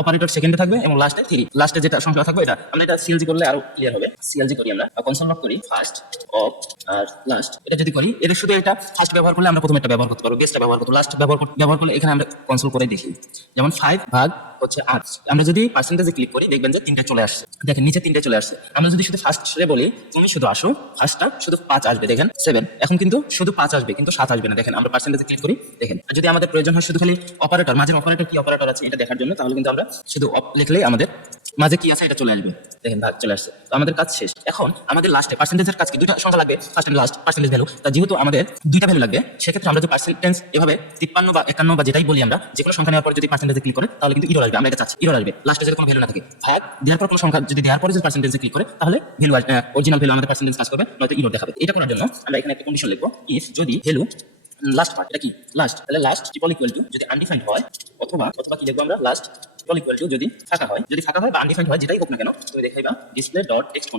অপারেটর সেকেন্ডে থাকবে এবং লাস্টে 3, লাস্টে যেটা সংখ্যা থাকবে এটা আমরা এটা সিএলজি করলে আরো ক্লিয়ার হবে। সিএলজি করি আমরা, কনসোল লক করি, ফার্স্ট, অফ আর লাস্ট। এটা যদি করি, এটা শুধু এটা ফার্স্ট ব্যবহার করলে আমরা প্রথমেরটা ব্যবহার করতে পারবো, বেসটা ব্যবহার করতে, লাস্ট ব্যবহার করলে এখানে আমরা কনসোল করে দেখি, যেমন 5 ভাগ হচ্ছে 8। আমরা যদি পার্সেন্টেজে ক্লিক করি, দেখবেন যে 3টা চলে আসছে। দেখেন নিচে 3টা চলে আসছে। আমরা যদি শুধু ফার্স্টে বলি তুমি শুধু আসো, ফার্স্টটা শুধু 5 আসবে, দেখেন 7। এখন কিন্তু শুধু 5 আসবে, কিন্তু 7 আসবে না। দেখেন আমরা পার্সেন্টেজে ক্লিক করি, দেখেন। আর যদি আমাদের প্রয়োজন হয় শুধু খালি অপারেটর, মাঝের অপারেটর কি অপারেটর আছে এটা দেখার জন্য, তাহলে কিন্তু আমরা শুধু অফ লিখলেই আমাদের মাঝে কি আছে এটা চলে আসবে। দেখেন ভাগ চলে আসছে। তো আমাদের কাজ শেষ। এখন আমাদের লাস্টে পার্সেন্টেজের কাজ কি, 2টা সংখ্যা লাগবে, first and last, percentage value. তা যেহেতু আমাদের 2টা ভ্যালু লাগবে, সেক্ষেত্রে আমরা যদি পার্সেন্টেজ এভাবে 53 বা 51 বা যেটাই বলি, আমরা যে কোনো সংখ্যা নেওয়ার পর যদি পার্সেন্টেজে ক্লিক করে, তাহলে কিন্তু ইরর আসবে। আমরা এটা চাচ্ছি, ইরর আসবে। লাস্টে যদি কোনো ভ্যালু না থাকে, ভাগ দেওয়ার পর কোনো সংখ্যা যদি দেওয়ার পরে যদি পার্সেন্টেজে ক্লিক করে, তাহলে ভ্যালু অরিজিনাল ভ্যালু আমাদের পার্সেন্টেজ কাজ করবে, নয়তো ইরর দেখাবে। এটা করার জন্য আমরা এখানে একটা কন্ডিশন লিখবো, ইফ যদি ভ্যালু লাস্ট পার্ট, এটা কি লাস্ট, তাহলে লাস্ট ইকুয়াল টু যদি আনডিফাইন্ড হয়, অথবা কি লিখবো আমরা, লাস্ট ডল ইকুয়াল টু যদি ফাঁকা হয় বা আনডিফাইন্ড হয়, যেটাই হোক না কেন তুমি দেখাইবা ডিসপ্লে ডট টেক্সট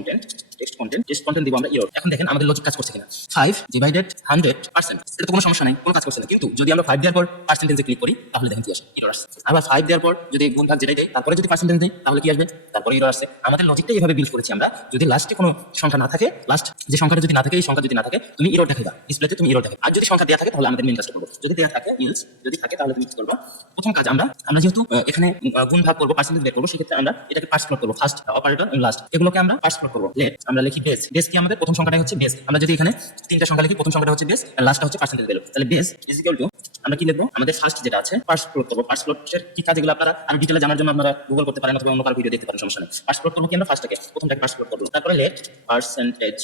কন্টেন্ট দিব আমরা ইরর। এখন দেখেন আমাদের লজিক কাজ করছে কিনা। 5 ডিভাইডেড 100%, এটা তো কোনো সমস্যা নাই, কোনো কাজ করছে না। কিন্তু যদি আমরা 5 দেওয়ার পর পার্সেন্টেজে ক্লিক করি তাহলে দেখেন কি আসে, ইরর আসছে। আবার 5 দেওয়ার পর যদি গুণ ভাগ যেটাই দেয় তারপরে যদি পার্সেন্টেজ দেয় তাহলে কি আসবে, তারপরে ইরর আসছে। আমাদের লজিকটা এইভাবে বিল্ড করেছি আমরা। যদি লাস্টে কোনো সংখ্যা না থাকে, লাস্ট যে সংখ্যাটা যদি না থাকে, এই সংখ্যা যদি না থাকে তুমি ইরর দেখাইবা ডিসপ্লেতে, তুমি ইরর দেখাইবা। আর যদি সংখ্যা দেওয়া থাকে তাহলে আমাদের মেইন কাজটা করবো। যদি দেওয়া থাকে ইলস, যদি থাকে তাহলে তুমি কি করবো, প্রথম কাজ আমরা যেহেতু এখানে গুণ ভাগ করবো, পার্সেন্টেজ বের করবো, সেক্ষেত্রে আমরা এটাকে পার্স প্লট করবো, ফার্স্ট অপারেটর এবং লাস্ট, এগুলোকে আমরা পার্স প্লট করবো। লেট আমরা লিখি বেস কি আমাদের প্রথম সংখ্যাটাই হচ্ছে বেস। আমরা যদি এখানে তিনটা সংখ্যা লিখি, প্রথম সংখ্যাটা হচ্ছে বেস আর লাস্টটা হচ্ছে পার্সেন্টেজ ভ্যালু, তাহলে বেস ইজ ইকুয়াল টু আমরা কি লিখবো, আমাদের ফার্স্ট যেটা আছে পার্স প্লট করবো। পার্স প্লটের কি কাজ, এগুলো আপনারা আরো ডিটেইলে জানার জন্য আপনারা গুগল করতে পারেন অথবা অন্য কারো ভিডিও দেখতে পারেন, সমস্যা নেই। পার্স প্লট করবো কি আমরা ফার্স্টটাকে, প্রথমটাকে পার্স প্লট করবো, তারপরে লেট পার্সেন্টেজ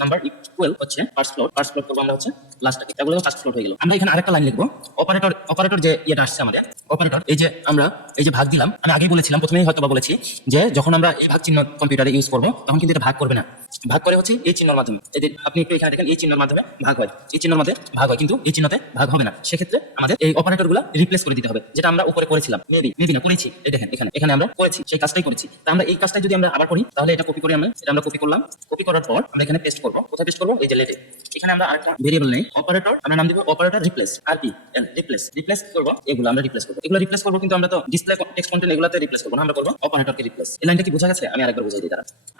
নাম্বার ইকুয়াল হচ্ছে পার্স প্লট করবো আমরা হচ্ছে লাস্টটাকে, তাহলে পার্স প্লট হয়ে গেল। আমরা এখানে আরেকটা লাইন লিখবো, অপারেটর যে এটা আসছে আমাদের অপারেটর, এই যে আমরা এই যে ভাগ দিলাম, আমি আগেই বলেছিলাম, প্রথমেই হয়তো বলেছি যে যখন আমরা এই ভাগ চিহ্ন কম্পিউটারে ইউজ করবো তখন কিন্তু এটা ভাগ করবে না, ভাগ করে হচ্ছে এই চিহ্নের মাধ্যমে। এই যে আপনি একটু এখানে দেখেন এই চিহ্নের মাধ্যমে ভাগ হয়, এই চিহ্নের মধ্যে ভাগ হয়, কিন্তু এই চিহ্নতে ভাগ হবে না। সেক্ষেত্রে আমাদের এই অপারেটরগুলো রিপ্লেস করে দিতে হবে, যেটা আমরা উপরে করেছিলাম, মেবি না করেছি, এই দেখেন এখানে আমরা করেছি, সেই কাজটাই করেছি। তা আমরা এই কাজটাই যদি আমরা আবার করি তাহলে এটা কপি করি, আমরা কপি করলাম, কপি করার পর আমরা এখানে পেস্ট করবো। কোথায় পেস্ট করবো, এই যে লেটে। এখানে আমরা আরেকটা ভেরিয়েবল নেই অপারেটর, আমরা নাম দিব অপারেটর রিপ্লেস, রিপ্লেস করবো, এগুলো আমরা রিপ্লেস করবো, কিন্তু আমরা তো ডিসপ্লে টেক্সট কন্টেন্ট এগুলাতে রিপ্লেস করবো না, আমরা করবো অপারেটরকে রিপ্লেস। এই লাইনটা কি বোঝা গেছে? আমি আরেকবার বুঝাই দিই,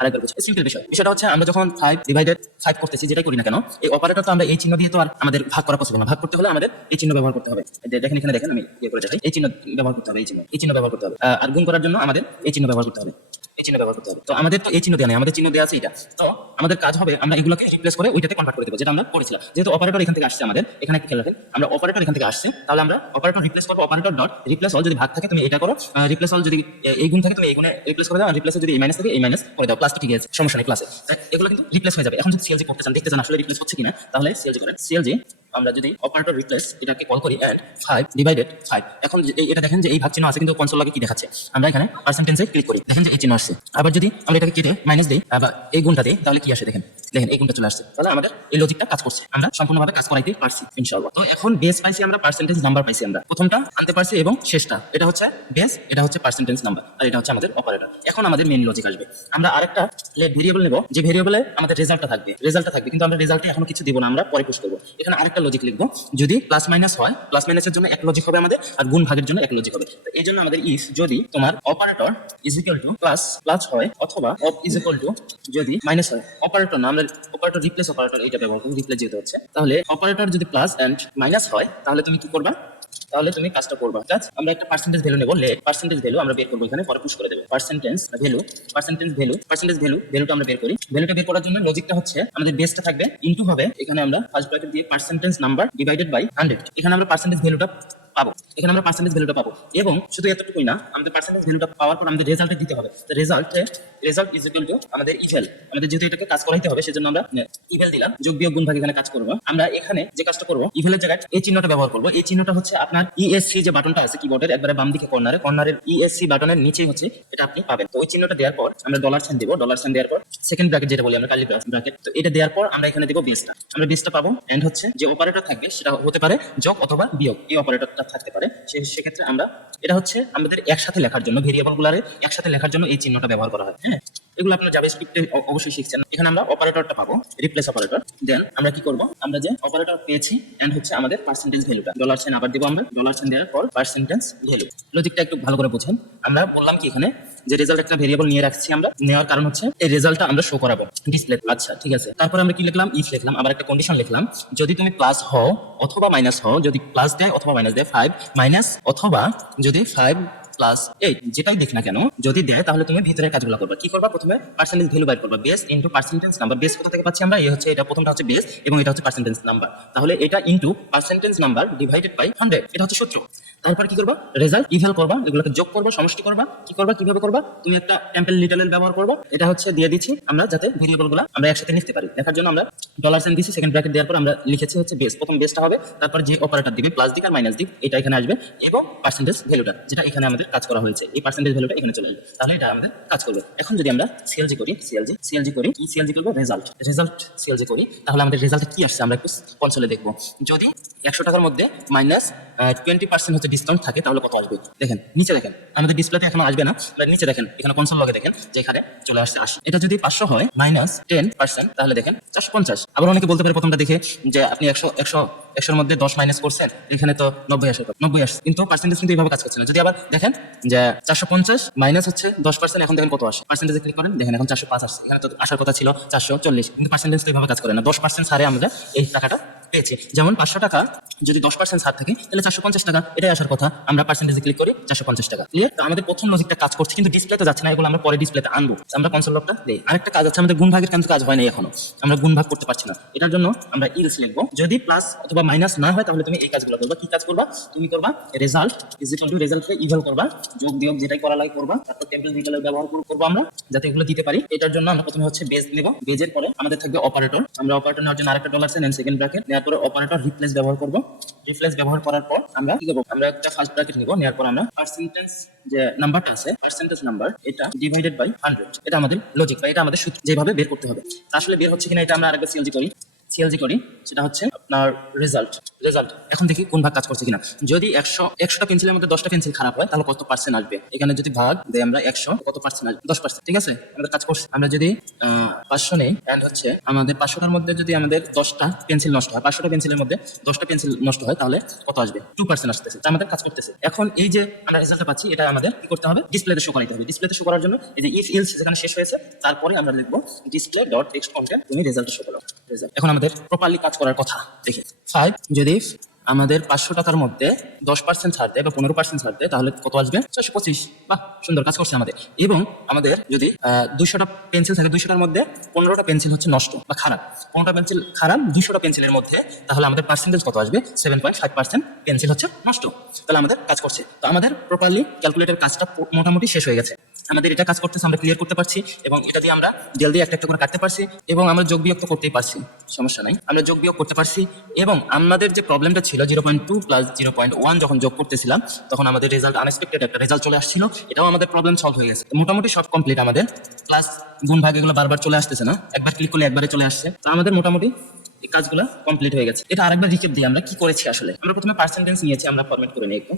আরেকবার বুঝাই। সিম্পল বিষয়টা হচ্ছে আমরা যখন 5 ডিভাইডেড 5 করতেছি, যেটাই করি না কেন, এই অপারেটর তো আমরা এই চিহ্ন দিয়ে তো আর আমাদের ভাগ করা পসিবল না। ভাগ করতে হলে আমাদের এই চিহ্ন ব্যবহার করতে হবে। দেখেন এখানে দেখেন আমি ইয়ে করে দেখাই, এই চিহ্ন ব্যবহার করতে হবে, এই চিহ্ন ব্যবহার করতে হবে। আর গুণ করার জন্য আমাদের এই চিহ্ন ব্যবহার করতে হবে, তো আমাদের তো এই চিহ্ন দেওয়া নেই, আমাদের চিহ্ন দেওয়া আছে এটা। তো আমাদের কাজ হবে আমরা এগুলোকে রিপ্লেস করে ওইটাতে কনভার্ট করে দেবো, যেটা আমরা করেছিলাম। যেহেতু অপারেটর এখান থেকে আসছে আমাদের, এখানে একটা খেয়াল রাখেন, আমরা অপারেটর এখান থেকে আসছে, তাহলে আমরা অপারেটর রিপ্লেস করবো, অপারেটর ডট রিপ্লেস অল। যদি ভাগ থাকে তুমি এটা করো, রিপ্লেস অল যদি এই গুণ থাকে তুমি এই গুণে রিপ্লেস করে দাও, আর রিপ্লেসে যদি এই মাইনাস থাকে এই মাইনাস করে দাও। প্লাস ঠিক আছে, সমস্যা নেই, প্লাসে এগুলো কিন্তু রিপ্লেস হয়ে যাবে। এখন যদি সিএলজি করতে চান, দেখতে চান আসলে রিপ্লেস হচ্ছে কিনা, তাহলে সিএলজি করেন। সিএলজি আমরা যদি অপারেটর রিপ্লেস এটাকে কল করি এন্ড 5 ডিভাইডেড 5, এখন এটা দেখেন যে এই ভাগ চিহ্ন আছে, কিন্তু কনসোল লাগে কি দেখাচ্ছে, আমরা এখানে পার্সেন্টেজে ক্লিক করি, দেখেন যে এই চিহ্ন আসছে। আবার যদি আমরা এটাকে কেটে মাইনাস দিই বা এই গুণটা দিই, তাহলে কি আসে দেখেন এই গুণটা চলে আসছে। তাহলে আমাদের এই লজিকটা কাজ করছে, আমরা সম্পূর্ণভাবে কাজ করাইতে পারছি ইনশাআল্লাহ। তো এখন বেস পাইছি আমরা, পার্সেন্টেজ নাম্বার পাইছি আমরা, প্রথমটা আনতে পারছি এবং শেষটা, এটা হচ্ছে বেস, এটা হচ্ছে পার্সেন্টেজ নাম্বার, আর এটা হচ্ছে আমাদের অপারেটর। এখন আমাদের মেইন লজিক আসবে, আমরা আরেকটা ভেরিয়েবল নেব, যে ভেরিয়েবলে আমাদের রেজাল্টটা থাকবে, কিন্তু আমরা রেজাল্টে এখনো কিছু দিব না, আমরা পরে পুশ করবো। এখানে আরেকটা লজিক লিখবো, যদি প্লাস মাইনাস হয়, প্লাস মাইনাসের জন্য এক লজিক হবে আমাদের, আর গুণ ভাগের জন্য এক লজিক হবে। তো এই জন্য আমাদের ইফ যদি তোমার operator is equal two plus হয়, অথবা অফ ইজ ইকুয়াল টু যদি মাইনাস হয়, অপারেটর না, আমরা অপারেটর রিপ্লেস অপারেটর এটা ব্যবহার করব, রিপ্লেস যেতে হচ্ছে। তাহলে অপারেটর যদি প্লাস এন্ড মাইনাস হয় তাহলে তুমি কি করবা, তাহলে তুমি কাজটা করবা। আমরা একটা পার্সেন্টেজ ভ্যালু নেব, লেট পার্সেন্টেজ ভ্যালু আমরা বের করবো, এখানে পরে পুশ করে দেব পার্সেন্টেজ ভ্যালুটা আমরা বের করি। ভ্যালুটা বের করার জন্য লজিকটা হচ্ছে আমাদের বেসটা থাকবে ইনটু হবে, এখানে আমরা ফার্স্ট ব্র্যাকেট দিয়ে পার্সেন্টেজ নাম্বার ডিভাইডেড বাই 100, এখানে আমরা পার্সেন্টেজ ভ্যালুটা পাবো, এবং শুধু এতটুকুই না, আমাদের পার্সেন্টেজ ভ্যালুটা পাওয়ার পর আমাদের রেজাল্টে দিতে হবে। তো রেজাল্ট ইজ ইকুয়াল টু আমাদের ইভেল, আমাদের যেহেতু এটাকে কাজ করাইতে হবে সেজন্য আমরা ইভেল দিলাম, যোগ বিয়োগ গুণ ভাগ এখানে কাজ করবো। আমরা এখানে যে কাজটা করবো, ইভেলের জায়গায় এই চিহ্নটা ব্যবহার করবো। এই চিহ্নটা হচ্ছে আপনার ইএসসি যে বাটনটা আছে কিবোর্ডের একবারে বাম দিকে কর্নারের ইএসসি বাটনের নিচেই হচ্ছে এটা আপনি পাবেন। তো ওই চিহ্নটা দেওয়ার পর আমরা ডলার সাইন দেবো, ডলার সাইন দেওয়ার পর সেকেন্ড ব্র্যাকেট যেটা বলি আমরা কার্লি ব্র্যাকেট, তো এটা দেওয়ার পর আমরা এখানে দেবো বেসটা, আমরা বেসটা পাবো। এন্ড হচ্ছে যে অপারেটর থাকবে সেটা হতে পারে যোগ অথবা বিয়োগ, এই অপারেটরটা থাকতে পারে। সেক্ষেত্রে আমরা এটা হচ্ছে আমাদের একসাথে লেখার জন্য, ভেরিয়েবলগুলোর একসাথে লেখার জন্য এই চিহ্নটা ব্যবহার করা হয়। হ্যাঁ, এগুলো আপনারা জাভাস্ক্রিপ্টে অবশ্যই শিখছেন। এখানে আমরা অপারেটরটা পাবো, রিপ্লেস অপারেটর। দেন আমরা কি করব, আমরা যে অপারেটর পেয়েছি এন্ড হচ্ছে আমাদের পার্সেন্টেজ ভ্যালুটা, ডলার সাইন আবার দিব আমরা, ডলার সাইন দেওয়ার পর পার্সেন্টেজ ভ্যালু। লজিকটা একটু ভালো করে বুঝেন। আমরা বললাম কি এখানে যে রেজাল্ট একটা ভেরিয়েবল নিয়ে রাখছি, আমরা নেওয়ার কারণ হচ্ছে এই রেজাল্টটা আমরা শো করাবো ডিসপ্লে। আচ্ছা ঠিক আছে, তারপর আমরা কি লিখলাম, ইফ লিখলাম, আবার একটা কন্ডিশন লিখলাম, যদি তুমি প্লাস হও অথবা মাইনাস হও, যদি প্লাস দেয় অথবা মাইনাস দেয়, 5 মাইনাস অথবা যদি 5 প্লাস 8 যেটাই দেখ না কেন যদি দেয়, তাহলে তুমি ভিতরের কাজগুলো করবে। কি করবা, প্রথমে পার্সেন্টেজ ভ্যালু বাইর করবা, base into percentage number. Base কোথা থেকে পাচ্ছি আমরা, এই হচ্ছে এটা প্রথমটা হচ্ছে বেস এবং এটা হচ্ছে পার্সেন্টেজ নাম্বার, তাহলে এটা into percentage number divided by 100, এটা হচ্ছে সূত্র। তারপর কি করবা, রেজাল্ট ইভ্যাল করবা, এগুলোকে যোগ করবা, সমষ্টি করবা। কিভাবে করবা, তুমি একটা টেম্পল লিটল ব্যবহার করবা। এটা হচ্ছে দিয়ে দিচ্ছি আমরা যাতে ভেরিয়েবলগুলো আমরা একসাথে নিতে পারি। দেখার জন্য আমরা ডলার সাইন দিয়েছি, সেকেন্ড ব্র্যাকেট দেওয়ার পর আমরা লিখেছি হচ্ছে বেস, প্রথম বেসটা হবে, তারপর যে অপারেটর দিবে প্লাস দিক আর মাইনাস দিক এটা এখানে আসবে, এবং পার্সেন্টেজ ভ্যালুটা যেটা এখানে আমাদের আমাদের কাজ করা হয়েছে, এই পার্সেন্টেজ ভ্যালুটা এখানে চলে আসবে, তাহলে এটা আমাদের কাজ করবে। এখন যদি আমরা সিএলজি করি, সিএলজি করি, কি সিএলজি করবো, রেজাল্ট সিএলজি করি, তাহলে আমাদের রেজাল্টে কি আসছে আমরা একটু কনসোলে দেখবো। যদি 100 টাকার মধ্যে মাইনাস 20% হচ্ছে ডিসকাউন্ট থাকে তাহলে কত আসবে, দেখেন নিচে দেখেন, আমাদের ডিসপ্লেতে এখনো আসবে না, নিচে দেখেন এখানে কনসোল লগে দেখেন যে এখানে চলে আসছে 80। এটা যদি 500 হয় মাইনাস 10% তাহলে দেখেন 450। আবার অনেকে বলতে পারে প্রথমটা দেখে যে আপনি 100 মধ্যে 10 মাইনাস করছেন, এখানে তো 90 আসে, 90 আসছে, কিন্তু পার্সেন্টেজ কিন্তু এইভাবে কাজ করছে না। যদি আবার দেখেন যে 450 মাইনাস হচ্ছে 10%, এখন দেখেন কত আসে, পার্সেন্টেজে ক্লিক করেন, দেখেন এখন 405 আসছে, এখানে তো আসার কথা ছিল 440, কিন্তু পার্সেন্টেজ তো এইভাবে কাজ করে না। 10% ছাড়ে আমরা এই টাকাটা পেয়েছি। যেমন 500 টাকা যদি 10% ছাড় থাকে তাহলে 450 টাকা, এটাই আসার কথা, আমরা পার্সেন্টেজে ক্লিক করি 450 টাকা। ক্লিয়ার? তো আমাদের প্রথম লজিকটা কাজ করছে, কিন্তু ডিসপ্লেতে যাচ্ছে না, এগুলো আমরা পরে ডিসপ্লেতে আনবো। আমরা কনসোল লকটা দেই। আরেকটা কাজ আছে আমাদের, গুণ ভাগের কিন্তু কাজ হয় না এখনো, আমরা গুণ ভাগ করতে পারছি না। এটার জন্য আমরা ইলস লিখবো, যদি প্লাস অথবা মাইনাস না হয় তাহলে তুমি এই কাজগুলো করবা। কি কাজ করবা? তুমি করবা রেজাল্ট ইজ ইকুয়াল টু রেজাল্টকে ইভাল করবা, যোগ বিয়োগ যেটাই করা লাগে করবা, তারপর টেম্পল ভিটালের ব্যবহার করবো আমরা যাতে এগুলো দিতে পারি। এটার জন্য আমরা প্রথমে হচ্ছে বেজ নেব, বেজের পরে আমাদের থাকবে অপারেটর। আমরা অপারেটর নেওয়ার জন্য আরেকটা dollar sign and second bracket নেওয়ার পরে অপারেটর রিপ্লেস ব্যবহার করব। রিপ্লেস ব্যবহার করার পর আমরা কি করব, আমরা একটা ফার্স্ট ব্র্যাকেট নিব, নেওয়ার পর আমরা পার্সেন্টেজ যে নাম্বারটা আছে, পার্সেন্টেজ নাম্বার, এটা ডিভাইডেড বাই 100, এটা আমাদের লজিক বা এটা আমাদের সূত্র যেভাবে বের করতে হবে। আসলে বের হচ্ছে কিনা এটা আমরা আরেকবার সিএলজি করি, সেটা হচ্ছে আপনার রেজাল্ট। এখন দেখি কোন ভাগ কাজ করছে কিনা। যদি 100টা পেন্সিলের মধ্যে 10টা পেন্সিল খারাপ হয় তাহলে কত পার্সেন্ট আসবে, এখানে যদি ভাগ দেই আমরা 100, কত পার্সেন্ট আসবে, 10%। ঠিক আছে, আমাদের কাজ করছে। আমরা যদি 500 নেই, এন্ড হচ্ছে আমাদের 500টার মধ্যে যদি আমাদের 10টা পেন্সিল নষ্ট হয়, 500টা পেন্সিলের মধ্যে 10টা পেন্সিল নষ্ট হয় তাহলে কত আসবে, 2% আসতেছে, আমাদের কাজ করতেছে। এখন এই যে আমরা রেজাল্টটা পাচ্ছি, এটা আমাদের কি করতে হবে, ডিসপ্লেতে শো করাইতে হবে। ডিসপ্লেতে শো করার জন্য এই যে ইফ ইলস যেখানে শেষ হয়েছে তারপরে আমরা লিখবো ডিসপ্লে ডট টেক্সট কন্টেন্ট, তুমি রেজাল্ট শো করো। এখন আমাদের প্রপারলি কাজ করার কথা দেখি। 5 যদি আমাদের 500 টাকার মধ্যে 10% ছাড় দেয় বা 15% ছাড় দেয় তাহলে কত আসবে, 425। বাহ, সুন্দর কাজ করছে আমাদের। এবং আমাদের যদি 200টা পেন্সিল থাকে, 200টার মধ্যে 15টা পেন্সিল হচ্ছে নষ্ট বা খারাপ, 15টা পেন্সিল খারাপ 200টা পেন্সিলের মধ্যে, তাহলে আমাদের পার্সেন্টেজ কত আসবে, 7.5% পেন্সিল হচ্ছে নষ্ট। তাহলে আমাদের কাজ করছে। তো আমাদের প্রপারলি ক্যালকুলেটর কাজটা মোটামুটি শেষ হয়ে গেছে। আমাদের এটা কাজ করতেছে, আমরা ক্লিয়ার করতে পারছি, এবং এটা দিয়ে আমরা জলদি একটা একটা করে কাটতে পারছি, এবং আমরা যোগ বিয়োগ তো করতেই পারছি, সমস্যা নাই, আমরা যোগ বিয়োগ করতে পারছি। এবং আমাদের যে প্রবলেমটা ছিল 0.2 প্লাস 0.1 যখন যোগ করতেছিলাম তখন আমাদের রেজাল্ট আনএক্সপেক্টেড একটা রেজাল্ট চলে আসছিল, এটাও আমাদের প্রবলেম সলভ হয়ে গেছে। মোটামুটি সব কমপ্লিট আমাদের। প্লাস গুণ ভাগ এগুলো বারবার চলে আসতেছে না, একবার ক্লিক করলে একবারে চলে আসছে। তো আমাদের মোটামুটি এই কাজগুলো কমপ্লিট হয়ে গেছে। এটা আরেকবার রিকেপ দিই আমরা কি করেছি আসলে। আমরা প্রথমে পার্সেন্টেজ নিয়েছি, আমরা ফরম্যাট করে নিই একটু।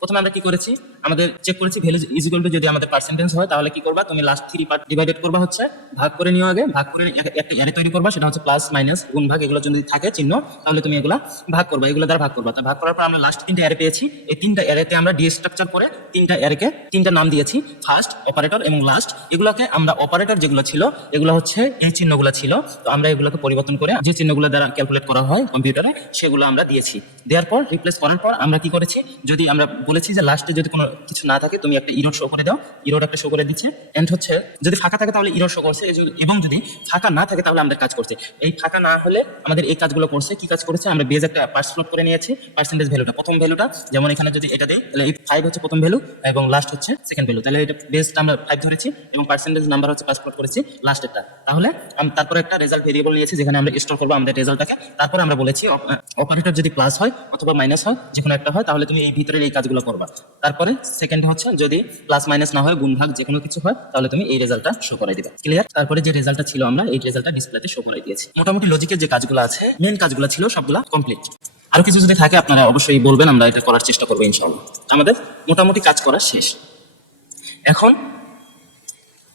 প্রথমে আমরা কি করেছি, আমাদের চেক করেছি ভ্যালু ইজ ইকুয়াল টু, যদি আমাদের পার্সেন্টেজ হয় তাহলে কি করবা, তুমি লাস্ট 3 পার্ট ডিভাইডেড করবা, হচ্ছে ভাগ করে নিও আগে, ভাগ করে একটা অ্যারে তৈরি করবা, সেটা হচ্ছে প্লাস মাইনাস গুণ ভাগ এগুলো যদি থাকে চিহ্ন তাহলে তুমি এগুলা ভাগ করবা, এগুলো দ্বারা ভাগ করবা। তা ভাগ করার পর আমরা লাস্ট 3টা অ্যারে পেয়েছি, এই 3টা অ্যারেতে আমরা ডি স্ট্রাকচার করে 3টা অ্যারেকে 3টা নাম দিয়েছি, ফার্স্ট, অপারেটর এবং লাস্ট। এগুলোকে আমরা অপারেটর যেগুলো ছিল এগুলো হচ্ছে এই চিহ্নগুলো ছিল, তো আমরা এগুলোকে পরিবর্তন করে যে চিহ্নগুলো দ্বারা ক্যালকুলেট করা হয় কম্পিউটারে সেগুলো আমরা দিয়েছি। দেওয়ার পর রিপ্লেস করার পর আমরা কি করেছি, যদি আমরা বলেছি যে লাস্টে যদি কোনো কিছু না থাকে তুমি একটা ইরর শো করে দাও, ইরর একটা শো করে দিচ্ছে। এন্ড হচ্ছে যদি ফাঁকা থাকে তাহলে ইরর শো করছে, এবং যদি ফাঁকা না থাকে তাহলে আমাদের কাজ করছে। এই ফাঁকা না হলে আমাদের এই কাজগুলো করছে। কি কাজ করেছে, আমরা বেজ একটা পার্স প্লট করে নিয়েছি, পার্সেন্টেজ ভ্যালুটা প্রথম ভ্যালুটা, যেমন এখানে যদি এটা দেই তাহলে এই 5 হচ্ছে প্রথম ভ্যালু এবং লাস্ট হচ্ছে সেকেন্ড ভ্যালু, তাহলে এটা বেজটা আমরা 5 ধরেছি এবং পার্সেন্টেজ নাম্বার হচ্ছে পার্স প্লট করেছি লাস্টেরটা। তাহলে তারপরে একটা রেজাল্ট ভেরিয়েবল নিয়েছি যেখানে আমরা স্টোর করবো আমাদের রেজাল্টটাকে। তারপরে আমরা বলেছি অপারেটর যদি প্লাস হয় অথবা মাইনাস হয়, যে কোনো একটা হয়, তাহলে তুমি এই ভিতরের এই কাজগুলো করবা। তারপরে সেকেন্ড হচ্ছে যদি প্লাস মাইনাস না হয়, গুণ ভাগ যে কোনো কিছু হয়, তাহলে তুমি এই রেজাল্টটা শো করাই দিবা। ক্লিয়ার? তারপরে যে রেজাল্টটা ছিল আমরা এই রেজাল্টটা ডিসপ্লেতে শো করাই দিয়েছি। মোটামুটি লজিকের যে কাজগুলো আছে, মেন কাজগুলো ছিল সবগুলা কমপ্লিট। আরো কিছু যদি থাকে আপনারা অবশ্যই বলবেন, আমরা এটা করার চেষ্টা করবো ইনশাআল্লাহ। আমাদের মোটামুটি কাজ করা শেষ। এখন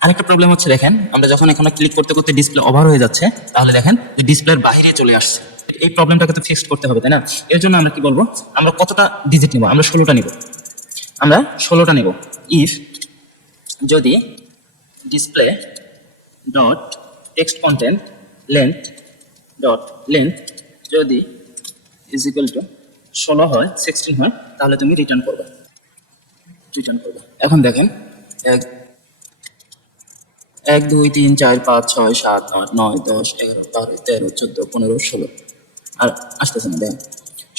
আরেকটা প্রবলেম হচ্ছে, দেখেন আমরা যখন এখানে ক্লিক করতে করতে ডিসপ্লে ওভার হয়ে যাচ্ছে, তাহলে দেখেন ডিসপ্লের বাইরে চলে আসছে। এই প্রবলেমটাকে তো ফিক্স করতে হবে, তাই না? এর জন্য আমরা কি বলবো, আমরা কতটা ডিজিট নিব, আমরা 16টা নিব, আমরা 16টা নেব। ইফ যদি display dot text content length dot length যদি ইজ ইকুয়াল টু 16 হয়, 16 হয়, তাহলে তুমি রিটার্ন করবে। এখন দেখেন 1 2 3 4 5 6 7 8 9 10 11 12 13 14 15 16 আর আসতেছে না। দেখেন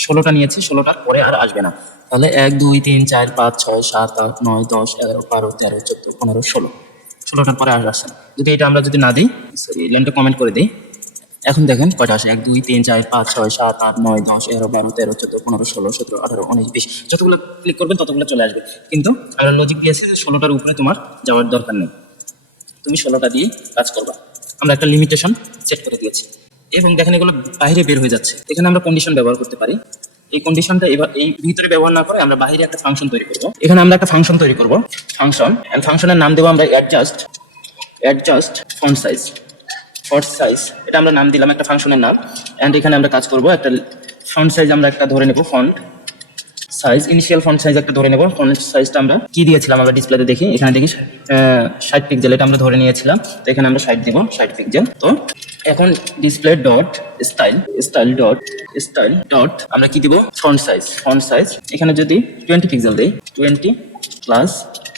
16টা নিয়েছি, 16টার পরে আর আসবে না। তাহলে 1 2 3 4 5 6 7 8 9 10 11 12 13 14 15 16, 16টার পরে আর আসছে না। যদি এটা আমরা যদি না দিই, সরি লেনটা কমেন্ট করে দিই, এখন দেখেন কয়টা আসে, 1 2 3 4 5 6 7 8 9 10 11 12 13 14 15 16 17 18 19 20 যতগুলো ক্লিক করবেন ততগুলো চলে আসবে। কিন্তু আমরা লজিক দিয়েছি যে 16টার উপরে তোমার যাওয়ার দরকার নেই, তুমি 16টা দিয়ে কাজ করবা। আমরা একটা লিমিটেশন সেট করে দিয়েছি এবং দেখেন এগুলো বাইরে বের হয়ে যাচ্ছে। এখানে আমরা কন্ডিশন ব্যবহার করতে পারি। এই কন্ডিশনটা এবার এই ভিতরে ব্যবহার না করে আমরা বাইরে একটা ফাংশন তৈরি করব। এখানে আমরা একটা ফাংশন তৈরি করব, ফাংশন, এন্ড ফাংশনের নাম দেবো আমরা অ্যাডজাস্ট ফন্ট সাইজ। এটা আমরা নাম দিলাম একটা ফাংশনের নাম। এন্ড এখানে আমরা কাজ করব, একটা ফন্ট সাইজ আমরা একটা ধরে নেব, font size, initial font size একটা ধরে নেব। ফন্ট সাইজটা আমরা কি দিয়েছিলাম, আমরা ডিসপ্লেতে দেখি, এখানে দেখি 60 পিক্সেল, এটা আমরা ধরে নিয়েছিলাম। তো এখানে আমরা 60 দেব, 60 পিক্সেল। তো এখন ডিসপ্লে ডট স্টাইল ডট আমরা কি দিব, ফন্ট সাইজ। এখানে যদি 20 পিক্সেল দেই, 20 প্লাস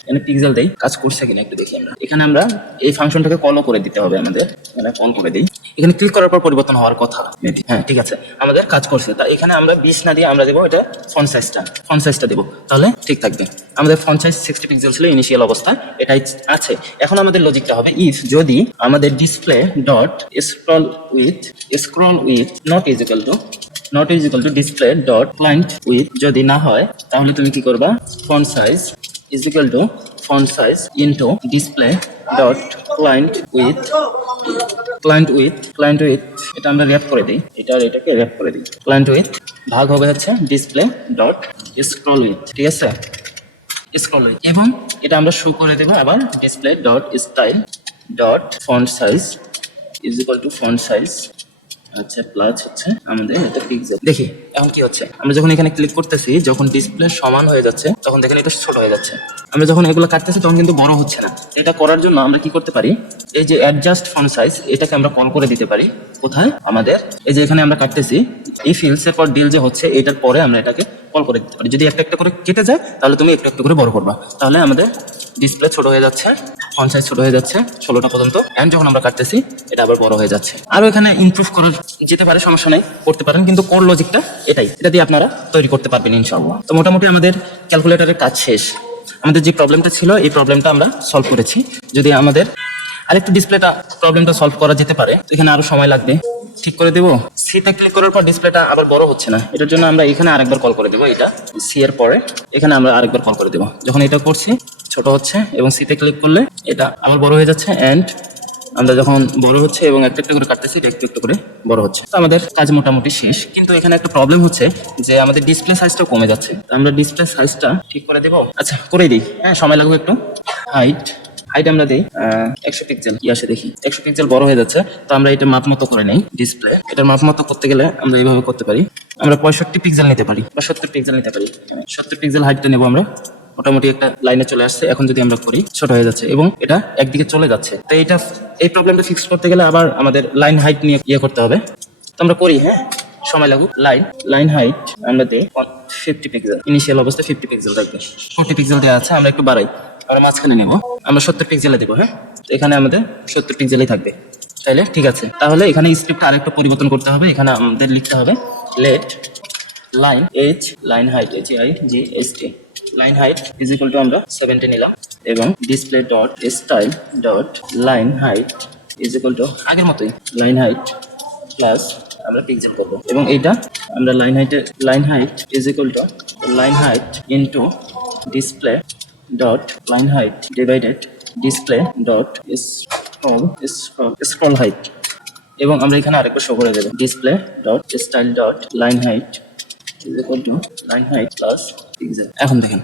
এখানে পিক্সেল দেই, কাজ করছে কিনা একটু দেখি আমরা। এখানে আমরা এই ফাংশনটাকে কলও করে দিতে হবে আমাদের, এখানে কল করে দিই। এখানে ক্লিক করার পর পরিবর্তন হওয়ার কথা, হ্যাঁ ঠিক আছে, আমাদের কাজ করছে। তা এখানে আমরা 20 না দিয়ে আমরা দেবো এটা ফন্ট সাইজটা দেবো, তাহলে ঠিক থাকবে। আমাদের ফন্ট সাইজ 60 পিক্সেল ছিল ইনিশিয়াল অবস্থা, এটাই আছে। এখন আমাদের লজিকটা হবে, ইফ যদি আমাদের display dot scroll with not is equal two display dot client with যদি না হয়, তাহলে তুমি কি করবা, font size is equal to font size into display dot client with এটা আমরা র্যাপ করে দিই, এটাকে র্যাপ করে দিই, client with ভাগ হবে হচ্ছে display dot scroll with, ঠিক আছে, scroll with, এবং এটা আমরা শো করে দেবো আবার display dot style dot font size is equal to font size, আচ্ছা প্লাস হচ্ছে আমাদের এটা পিক্সেল। দেখি এখন কি হচ্ছে, আমরা যখন এখানে ক্লিক করতেছি, যখন ডিসপ্লে সমান হয়ে যাচ্ছে তখন দেখেন এটা ছোট হয়ে যাচ্ছে। আমরা যখন এগুলো কাটতেছি তখন কিন্তু বড় হচ্ছে না। এটা করার জন্য আমরা কি করতে পারি, এই যে অ্যাডজাস্ট ফন্ট সাইজ, এটাকে আমরা কল করে দিতে পারি। কোথায়, আমাদের এই যে এখানে আমরা কাটতেছি, এই ফিল্ডসের পর ডিল যে হচ্ছে এটার পরে আমরা এটাকে কল করে দিতে পারি। যদি একটা একটা করে কেটে যায় তাহলে তুমি একটু একটু করে বড় করবা, তাহলে আমাদের ডিসপ্লে ছোট হয়ে যাচ্ছে, ফন্ট সাইজ ছোট হয়ে যাচ্ছে 16টা পর্যন্ত। এন্ড যখন আমরা কাটতেছি এটা আবার বড় হয়ে যাচ্ছে। আরো এখানে ইমপ্রুভ করে যেতে পারে, সমস্যা নেই, করতে পারেন, কিন্তু কোর লজিকটা এটাই, এটা দিয়ে আপনারা তৈরি করতে পারবেন ইনশাআল্লাহ। তো মোটামুটি আমাদের ক্যালকুলেটরের কাজ শেষ। আমাদের যে প্রবলেমটা ছিল এই প্রবলেমটা আমরা সলভ করেছি। যদি আমাদের আরেকটু প্রবলেমটা সলভ করা যেতে পারে, তো এখানে আরো সময় লাগবে, ঠিক করে দেবো। সিতে ক্লিক করার পর ডিসপ্লেটা আবার বড় হচ্ছে না, এটার জন্য আমরা এখানে আরেকবার কল করে দেবো, এটা সি এর পরে এখানে আমরা আরেকবার কল করে দেবো। যখন এটা করছি ছোট হচ্ছে এবং সিতে ক্লিক করলে এটা আবার বড় হয়ে যাচ্ছে। এন্ড আমরা যখন বড় হচ্ছে এবং একটা একটা করে কাটতেছি, একটু একটু করে বড় হচ্ছে। তো আমাদের কাজ মোটামুটি শেষ, কিন্তু এখানে একটা প্রবলেম হচ্ছে যে আমাদের ডিসপ্লে সাইজটা কমে যাচ্ছে। আমরা ডিসপ্লে সাইজটা ঠিক করে দেবো, আচ্ছা করে দিই, হ্যাঁ সময় লাগবে একটু। হাইট আমরা দিই 100 পিক্সেল, কি আসে দেখি, 100 পিক্সেল বড় হয়ে যাচ্ছে। তো আমরা এটা মাপ মতো করে নেই, ডিসপ্লে এটার মাপ মতো করতে গেলে আমরা এইভাবে করতে পারি, আমরা 65 পিক্সেল নিতে পারি বা 70 পিক্সেল নিতে পারি। 70 পিক্সেল হাইটটা নেবো আমরা, মোটামুটি একটা লাইনে চলে আসছে। এখন যদি আমরা করি, ছোট হয়ে যাচ্ছে এবং এটা একদিকে চলে যাচ্ছে। তো এই প্রবলেমটা ফিক্স করতে গেলে আবার আমাদের লাইন হাইট নিয়ে ইয়ে করতে হবে। তো আমরা করি, হ্যাঁ সময় লাগুক। লাইন হাইট আমরা দিই 50 পিক্সেল, ইনিশিয়াল অবস্থা 50 পিক্সেল থাকবে, 40 পিক্সেল দেওয়া আছে, আমরা একটু বাড়াই, আমরা মাঝখানে নেব, আমরা 70 পিক্সেলে দেবো। হ্যাঁ এখানে আমাদের 70 পিক্সেলই থাকবে, তাইলে ঠিক আছে। তাহলে এখানে স্ক্রিপ্টটা আরেকটু পরিবর্তন করতে হবে। এখানে আমাদের লিখতে হবে let line height line height is equal to আমরা 70 নিলাম, এবং display dot style dot line height is equal to আগের মতোই লাইন হাইট প্লাস আমরা পিক্সেল করবো, এবং এইটা আমরা line height is equal to line height into display dot line height divided display dot scroll height, এবং আমরা এখানে আরেকবার শো করে দেবো display dot style dot line height is equal to line height plus pixel. এখন দেখেন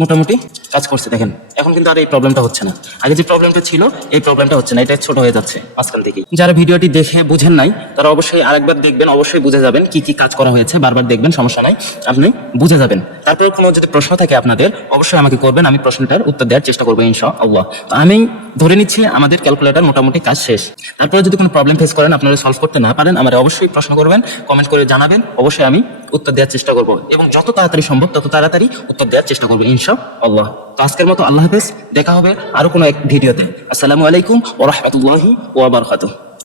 মোটামুটি কাজ করছে। দেখেন এখন কিন্তু আর এই প্রবলেমটা হচ্ছে না, আগে যে প্রবলেমটা ছিল এই প্রবলেমটা হচ্ছে না, এটা ছোট হয়ে যাচ্ছে মাঝখান থেকে। যারা ভিডিওটি দেখে বুঝেন নাই তারা অবশ্যই আরেকবার দেখবেন, অবশ্যই বুঝে যাবেন কি কি কাজ করা হয়েছে। বারবার দেখবেন, সমস্যা নাই, আপনি বুঝে যাবেন। তারপর কোনো যদি প্রশ্ন থাকে আপনাদের, অবশ্যই আমাকে করবেন, আমি প্রশ্নটার উত্তর দেওয়ার চেষ্টা করবো ইনশাআল্লাহ। তো আমি ধরে নিচ্ছি আমাদের ক্যালকুলেটর মোটামুটি কাজ শেষ। তারপরে যদি কোনো প্রবলেম ফেস করেন, আপনারা সলভ করতে না পারেন, আমার অবশ্যই প্রশ্ন করবেন, কমেন্ট করে জানাবেন, অবশ্যই আমি উত্তর দেওয়ার চেষ্টা করবো, এবং যত তাড়াতাড়ি সম্ভব তত তাড়াতাড়ি উত্তর দেওয়ার চেষ্টা করবো ইনশাআল্লাহ। তো আজকের মতো আল্লাহ হাফেজ, দেখা হবে আরো কোনো এক ভিডিওতে। আসসালামু আলাইকুম ওয়া রাহমাতুল্লাহি ওয়া বারাকাতুহু।